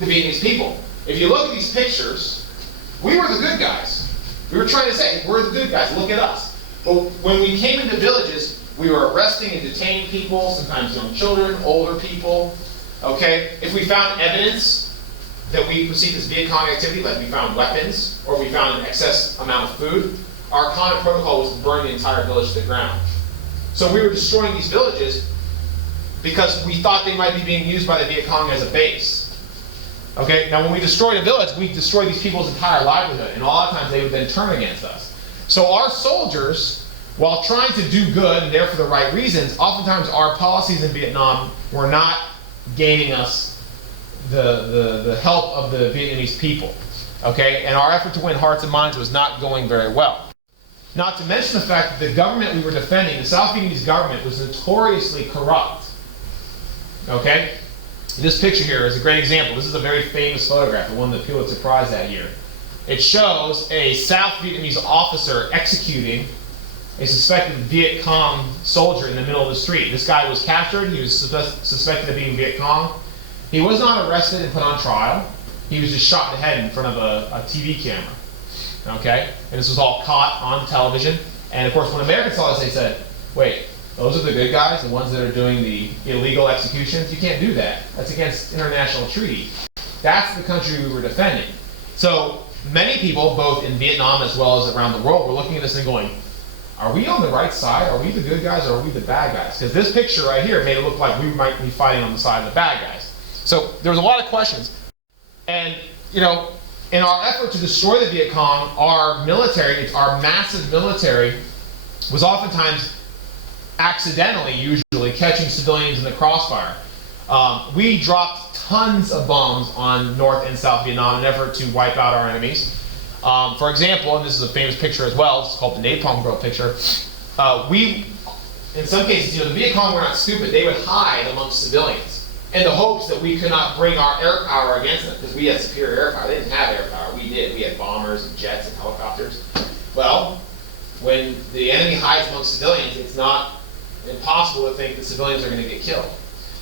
the Vietnamese people. If you look at these pictures, we were the good guys. We were trying to say, we're the good guys, look at us. But when we came into villages, we were arresting and detaining people, sometimes young children, older people. Okay? If we found evidence that we perceived as Viet Cong activity, like we found weapons, or we found an excess amount of food, our common protocol was to burn the entire village to the ground. So we were destroying these villages because we thought they might be being used by the Viet Cong as a base. Okay, now when we destroyed a village, we destroyed these people's entire livelihood, and a lot of times they would then turn against us. So our soldiers, while trying to do good and there for the right reasons, oftentimes our policies in Vietnam were not gaining us the help of the Vietnamese people. Okay, and our effort to win hearts and minds was not going very well. Not to mention the fact that the government we were defending, the South Vietnamese government, was notoriously corrupt. Okay? This picture here is a great example. This is a very famous photograph, the one that Pulitzer Prize that year. It shows a South Vietnamese officer executing a suspected Viet Cong soldier in the middle of the street. This guy was captured. He was suspected of being Viet Cong. He was not arrested and put on trial. He was just shot in the head in front of a TV camera. Okay? And this was all caught on television. And of course, when Americans saw this, they said, wait, those are the good guys, the ones that are doing the illegal executions? You can't do that. That's against international treaty. That's the country we were defending. So many people, both in Vietnam as well as around the world, were looking at this and going, are we on the right side? Are we the good guys or are we the bad guys? Because this picture right here made it look like we might be fighting on the side of the bad guys. So there was a lot of questions. And, you know, in our effort to destroy the Viet Cong, our military, our massive military, was oftentimes accidentally, usually, catching civilians in the crossfire. We dropped tons of bombs on North and South Vietnam in an effort to wipe out our enemies. For example, and this is a famous picture as well, it's called the Napalm Girl picture, we, in some cases, you know, the Viet Cong were not stupid. They would hide amongst civilians in the hopes that we could not bring our air power against them, because we had superior air power. They didn't have air power. We did. We had bombers and jets and helicopters. Well, when the enemy hides amongst civilians, it's not impossible to think that civilians are going to get killed.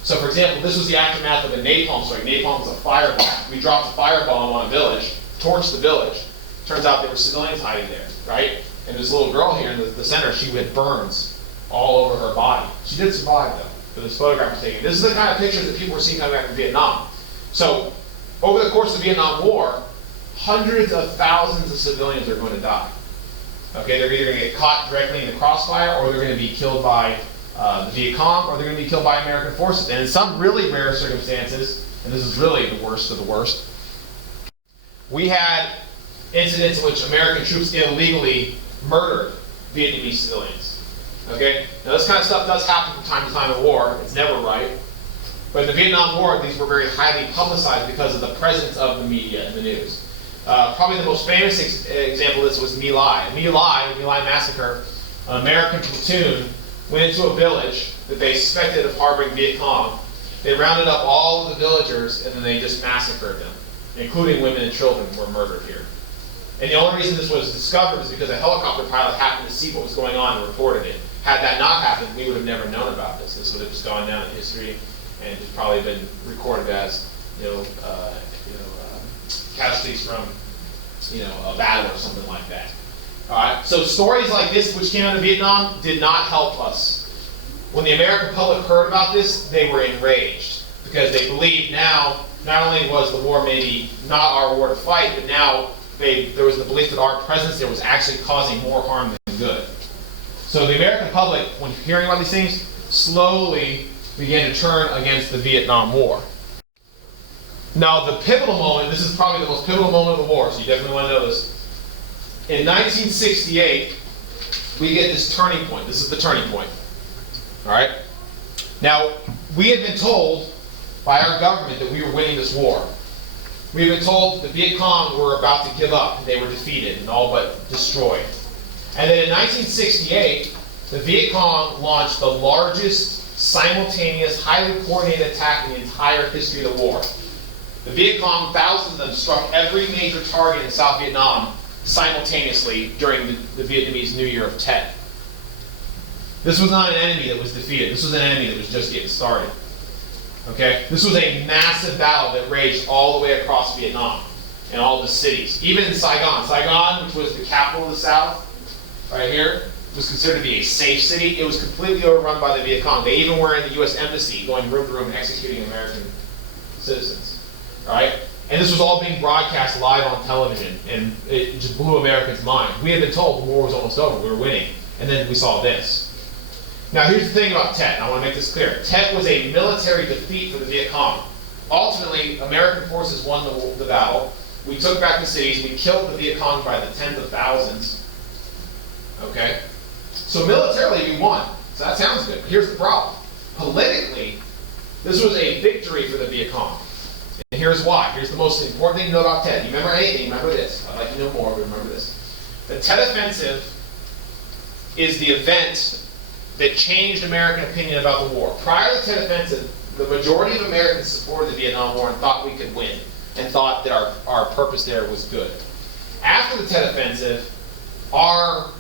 So, for example, this was the aftermath of a napalm strike. Napalm was a firebomb. We dropped a firebomb on a village, torched the village. Turns out there were civilians hiding there, right? And this little girl here in the center, she had burns all over her body. She did survive, though, but this photograph was taken. This is the kind of pictures that people were seeing coming back from Vietnam. So, over the course of the Vietnam War, hundreds of thousands of civilians are going to die. Okay, they're either going to get caught directly in the crossfire, or they're going to be killed by the Viet Cong, or they're going to be killed by American forces. And in some really rare circumstances, and this is really the worst of the worst, we had incidents in which American troops illegally murdered Vietnamese civilians. Okay? Now this kind of stuff does happen from time to time in war. It's never right. But in the Vietnam War, these were very highly publicized because of the presence of the media and the news. Probably the most famous example of this was My Lai. The My Lai massacre, an American platoon went into a village that they suspected of harboring Viet Cong. They rounded up all of the villagers and then they just massacred them, including women and children were murdered here. And the only reason this was discovered is because a helicopter pilot happened to see what was going on and reported it. Had that not happened, we would have never known about this. This would have just gone down in history and just probably been recorded as, casualties from, a battle or something like that. All right. So stories like this, which came out of Vietnam, did not help us. When the American public heard about this, they were enraged because they believed now not only was the war maybe not our war to fight, but now there was the belief that our presence there was actually causing more harm than good. So the American public, when hearing about these things, slowly began to turn against the Vietnam War. Now the pivotal moment, this is probably the most pivotal moment of the war, so you definitely want to know this. In 1968, we get this turning point. This is the turning point. All right? Now, we had been told by our government that we were winning this war. We had been told the Viet Cong were about to give up. They were defeated and all but destroyed. And then in 1968, the Viet Cong launched the largest simultaneous, highly coordinated attack in the entire history of the war. The Viet Cong, thousands of them, struck every major target in South Vietnam simultaneously during the Vietnamese New Year of Tet. This was not an enemy that was defeated. This was an enemy that was just getting started. Okay? This was a massive battle that raged all the way across Vietnam and all the cities. Even in Saigon. Saigon, which was the capital of the South, right here, was considered to be a safe city. It was completely overrun by the Viet Cong. They even were in the U.S. Embassy, going room to room and executing American citizens. All right? And this was all being broadcast live on television, and it just blew Americans' minds. We had been told the war was almost over, we were winning, and then we saw this. Now here's the thing about Tet, and I want to make this clear. Tet was a military defeat for the Viet Cong. Ultimately, American forces won the battle. We took back the cities, we killed the Viet Cong by the tens of thousands. Okay? So militarily, we won. So that sounds good, but here's the problem. Politically, this was a victory for the Viet Cong. And here's why. Here's the most important thing to know about Tet. You remember anything, remember this. I'd like you to know more, but remember this. The Tet Offensive is the event that changed American opinion about the war. Prior to the Tet Offensive, the majority of Americans supported the Vietnam War and thought we could win, and thought that our purpose there was good. After the Tet Offensive, our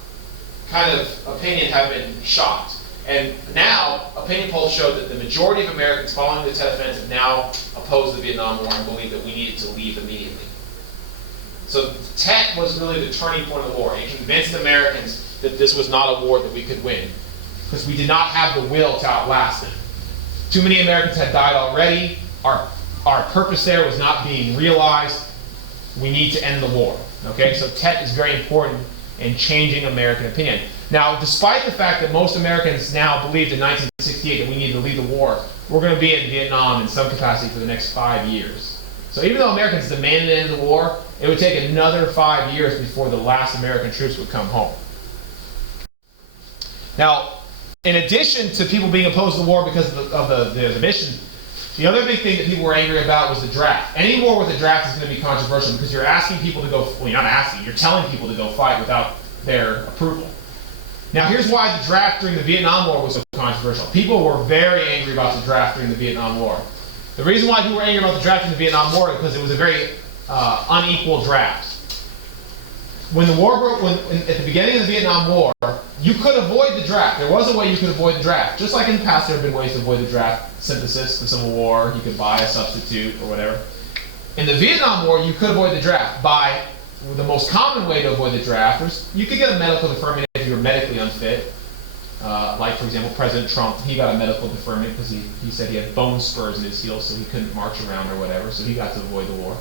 kind of opinion have been shocked. And now, opinion polls show that the majority of Americans following the Tet Offensive now oppose the Vietnam War and believe that we needed to leave immediately. So Tet was really the turning point of the war. It convinced Americans that this was not a war that we could win, because we did not have the will to outlast it. Too many Americans had died already. Our purpose there was not being realized. We need to end the war. Okay, so Tet is very important in changing American opinion. Now, despite the fact that most Americans now believed in 1968 that we needed to lead the war, we're going to be in Vietnam in some capacity for the next 5 years. So even though Americans demanded an end to the war, it would take another 5 years before the last American troops would come home. Now, in addition to people being opposed to the war because of the mission, the other big thing that people were angry about was the draft. Any war with a draft is going to be controversial because you're asking people to go, well, you're not asking, you're telling people to go fight without their approval. Now, here's why the draft during the Vietnam War was so controversial. People were very angry about the draft during the Vietnam War. The reason why people were angry about the draft in the Vietnam War is because it was a very unequal draft. When the war broke, at the beginning of the Vietnam War, you could avoid the draft. There was a way you could avoid the draft. Just like in the past, there have been ways to avoid the draft. Synthesis, the Civil War, you could buy a substitute or whatever. In the Vietnam War, you could avoid the draft by, the most common way to avoid the draft was, you could get a medical deferment if you were medically unfit. Like, for example, President Trump, he got a medical deferment because he said he had bone spurs in his heels, so he couldn't march around or whatever, so he got to avoid the war.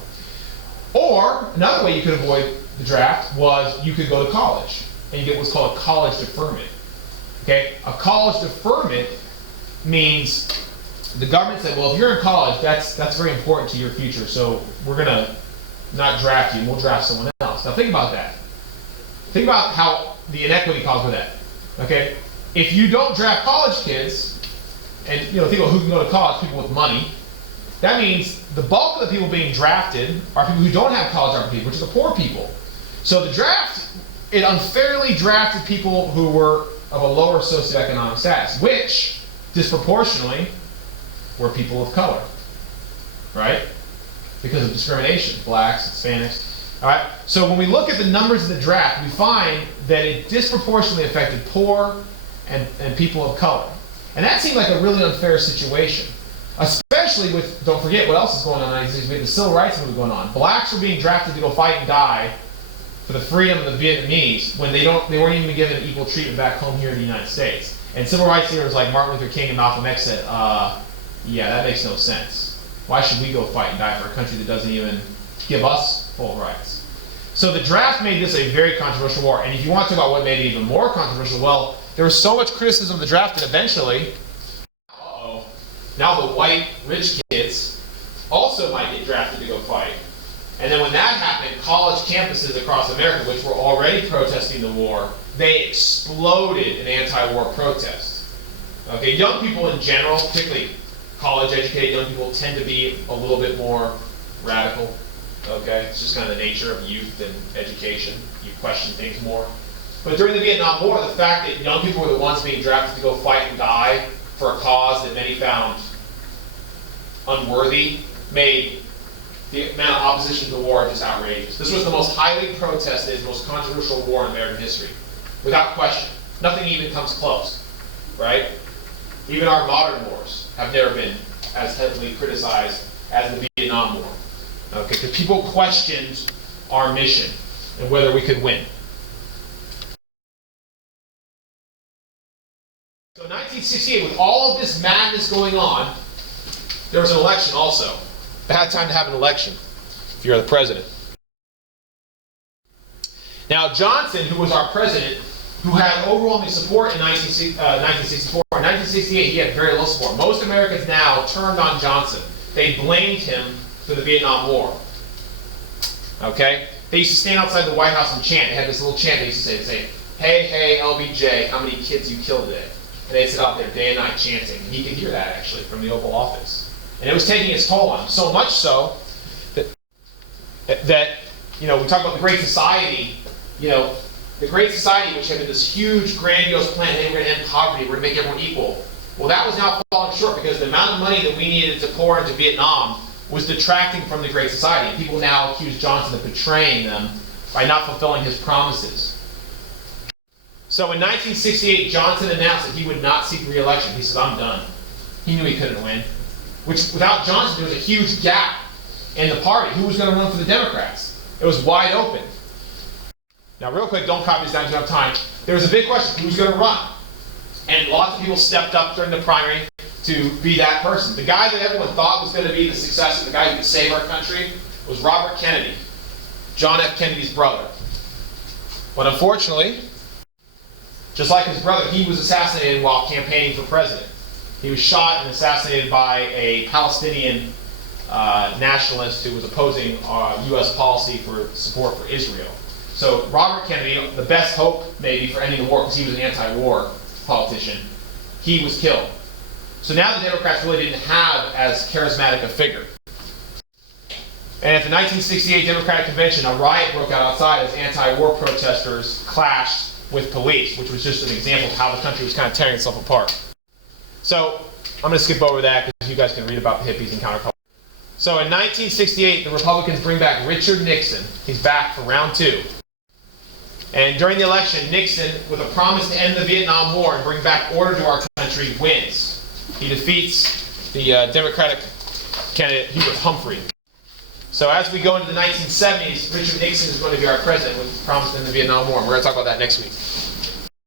Or, another way you could avoid the draft was you could go to college, and you get what's called a college deferment. Okay? A college deferment means the government said, well, if you're in college, that's very important to your future, so we're going to not draft you, and we'll draft someone else. Now think about that. Think about how the inequity caused by that. Okay? If you don't draft college kids, and think about who can go to college, people with money, that means the bulk of the people being drafted are people who don't have college opportunity, which are the poor people. So the draft, it unfairly drafted people who were of a lower socioeconomic status, which disproportionately were people of color, right? Because of discrimination, blacks, Hispanics. All right. So when we look at the numbers of the draft, we find that it disproportionately affected poor and people of color, and that seemed like a really unfair situation. Especially with, don't forget what else is going on in the 1960s. We had the civil rights movement going on. Blacks were being drafted to go fight and die for the freedom of the Vietnamese when they weren't even given equal treatment back home here in the United States. And civil rights leaders like Martin Luther King and Malcolm X said, yeah, that makes no sense. Why should we go fight and die for a country that doesn't even give us full rights? So the draft made this a very controversial war. And if you want to talk about what made it even more controversial, well, there was so much criticism of the draft that eventually, now the white rich kids also might get drafted to go fight. And then when that happened, college campuses across America, which were already protesting the war, they exploded in anti-war protests. Okay, young people in general, particularly college-educated young people, tend to be a little bit more radical. Okay, it's just kind of the nature of youth and education. You question things more. But during the Vietnam War, the fact that young people were the ones being drafted to go fight and die for a cause that many found unworthy made the amount of opposition to the war just outrageous. This was the most highly protested, most controversial war in American history, without question. Nothing even comes close, right? Even our modern wars have never been as heavily criticized as the Vietnam War. Okay, because people questioned our mission and whether we could win. So 1968, with all of this madness going on, there was an election also. Bad time to have an election if you're the president. Now Johnson, who was our president, who had overwhelming support in 1964, in 1968 he had very little support. Most Americans now turned on Johnson. They blamed him for the Vietnam War. Okay? They used to stand outside the White House and chant. They had this little chant they used to say, hey, hey, LBJ, how many kids you killed today? And they'd sit out there day and night chanting. And he could hear that, actually, from the Oval Office. And it was taking its toll on him. So much so that, we talk about the Great Society, the Great Society, which had been this huge, grandiose plan, hey, we're going to end poverty, we're going to make everyone equal. Well, that was now falling short because the amount of money that we needed to pour into Vietnam was detracting from the Great Society. People now accuse Johnson of betraying them by not fulfilling his promises. So in 1968, Johnson announced that he would not seek re-election. He said, I'm done. He knew he couldn't win. Which, without Johnson, there was a huge gap in the party. Who was going to run for the Democrats? It was wide open. Now, real quick, don't copy this down, you don't have time. There was a big question, who's going to run? And lots of people stepped up during the primary to be that person. The guy that everyone thought was going to be the successor, the guy who could save our country, was Robert Kennedy, John F. Kennedy's brother. But unfortunately, just like his brother, he was assassinated while campaigning for president. He was shot and assassinated by a Palestinian nationalist who was opposing U.S. policy for support for Israel. So Robert Kennedy, the best hope maybe for ending the war, because he was an anti-war politician, he was killed. So now the Democrats really didn't have as charismatic a figure. And at the 1968 Democratic Convention, a riot broke out outside as anti-war protesters clashed with police, which was just an example of how the country was kind of tearing itself apart. So I'm going to skip over that because you guys can read about the hippies and counterculture. So in 1968, the Republicans bring back Richard Nixon. He's back for round 2. And during the election, Nixon, with a promise to end the Vietnam War and bring back order to our country, wins. He defeats the Democratic candidate, Hubert Humphrey. So as we go into the 1970s, Richard Nixon is going to be our president with promise to end the Vietnam War. And we're going to talk about that next week.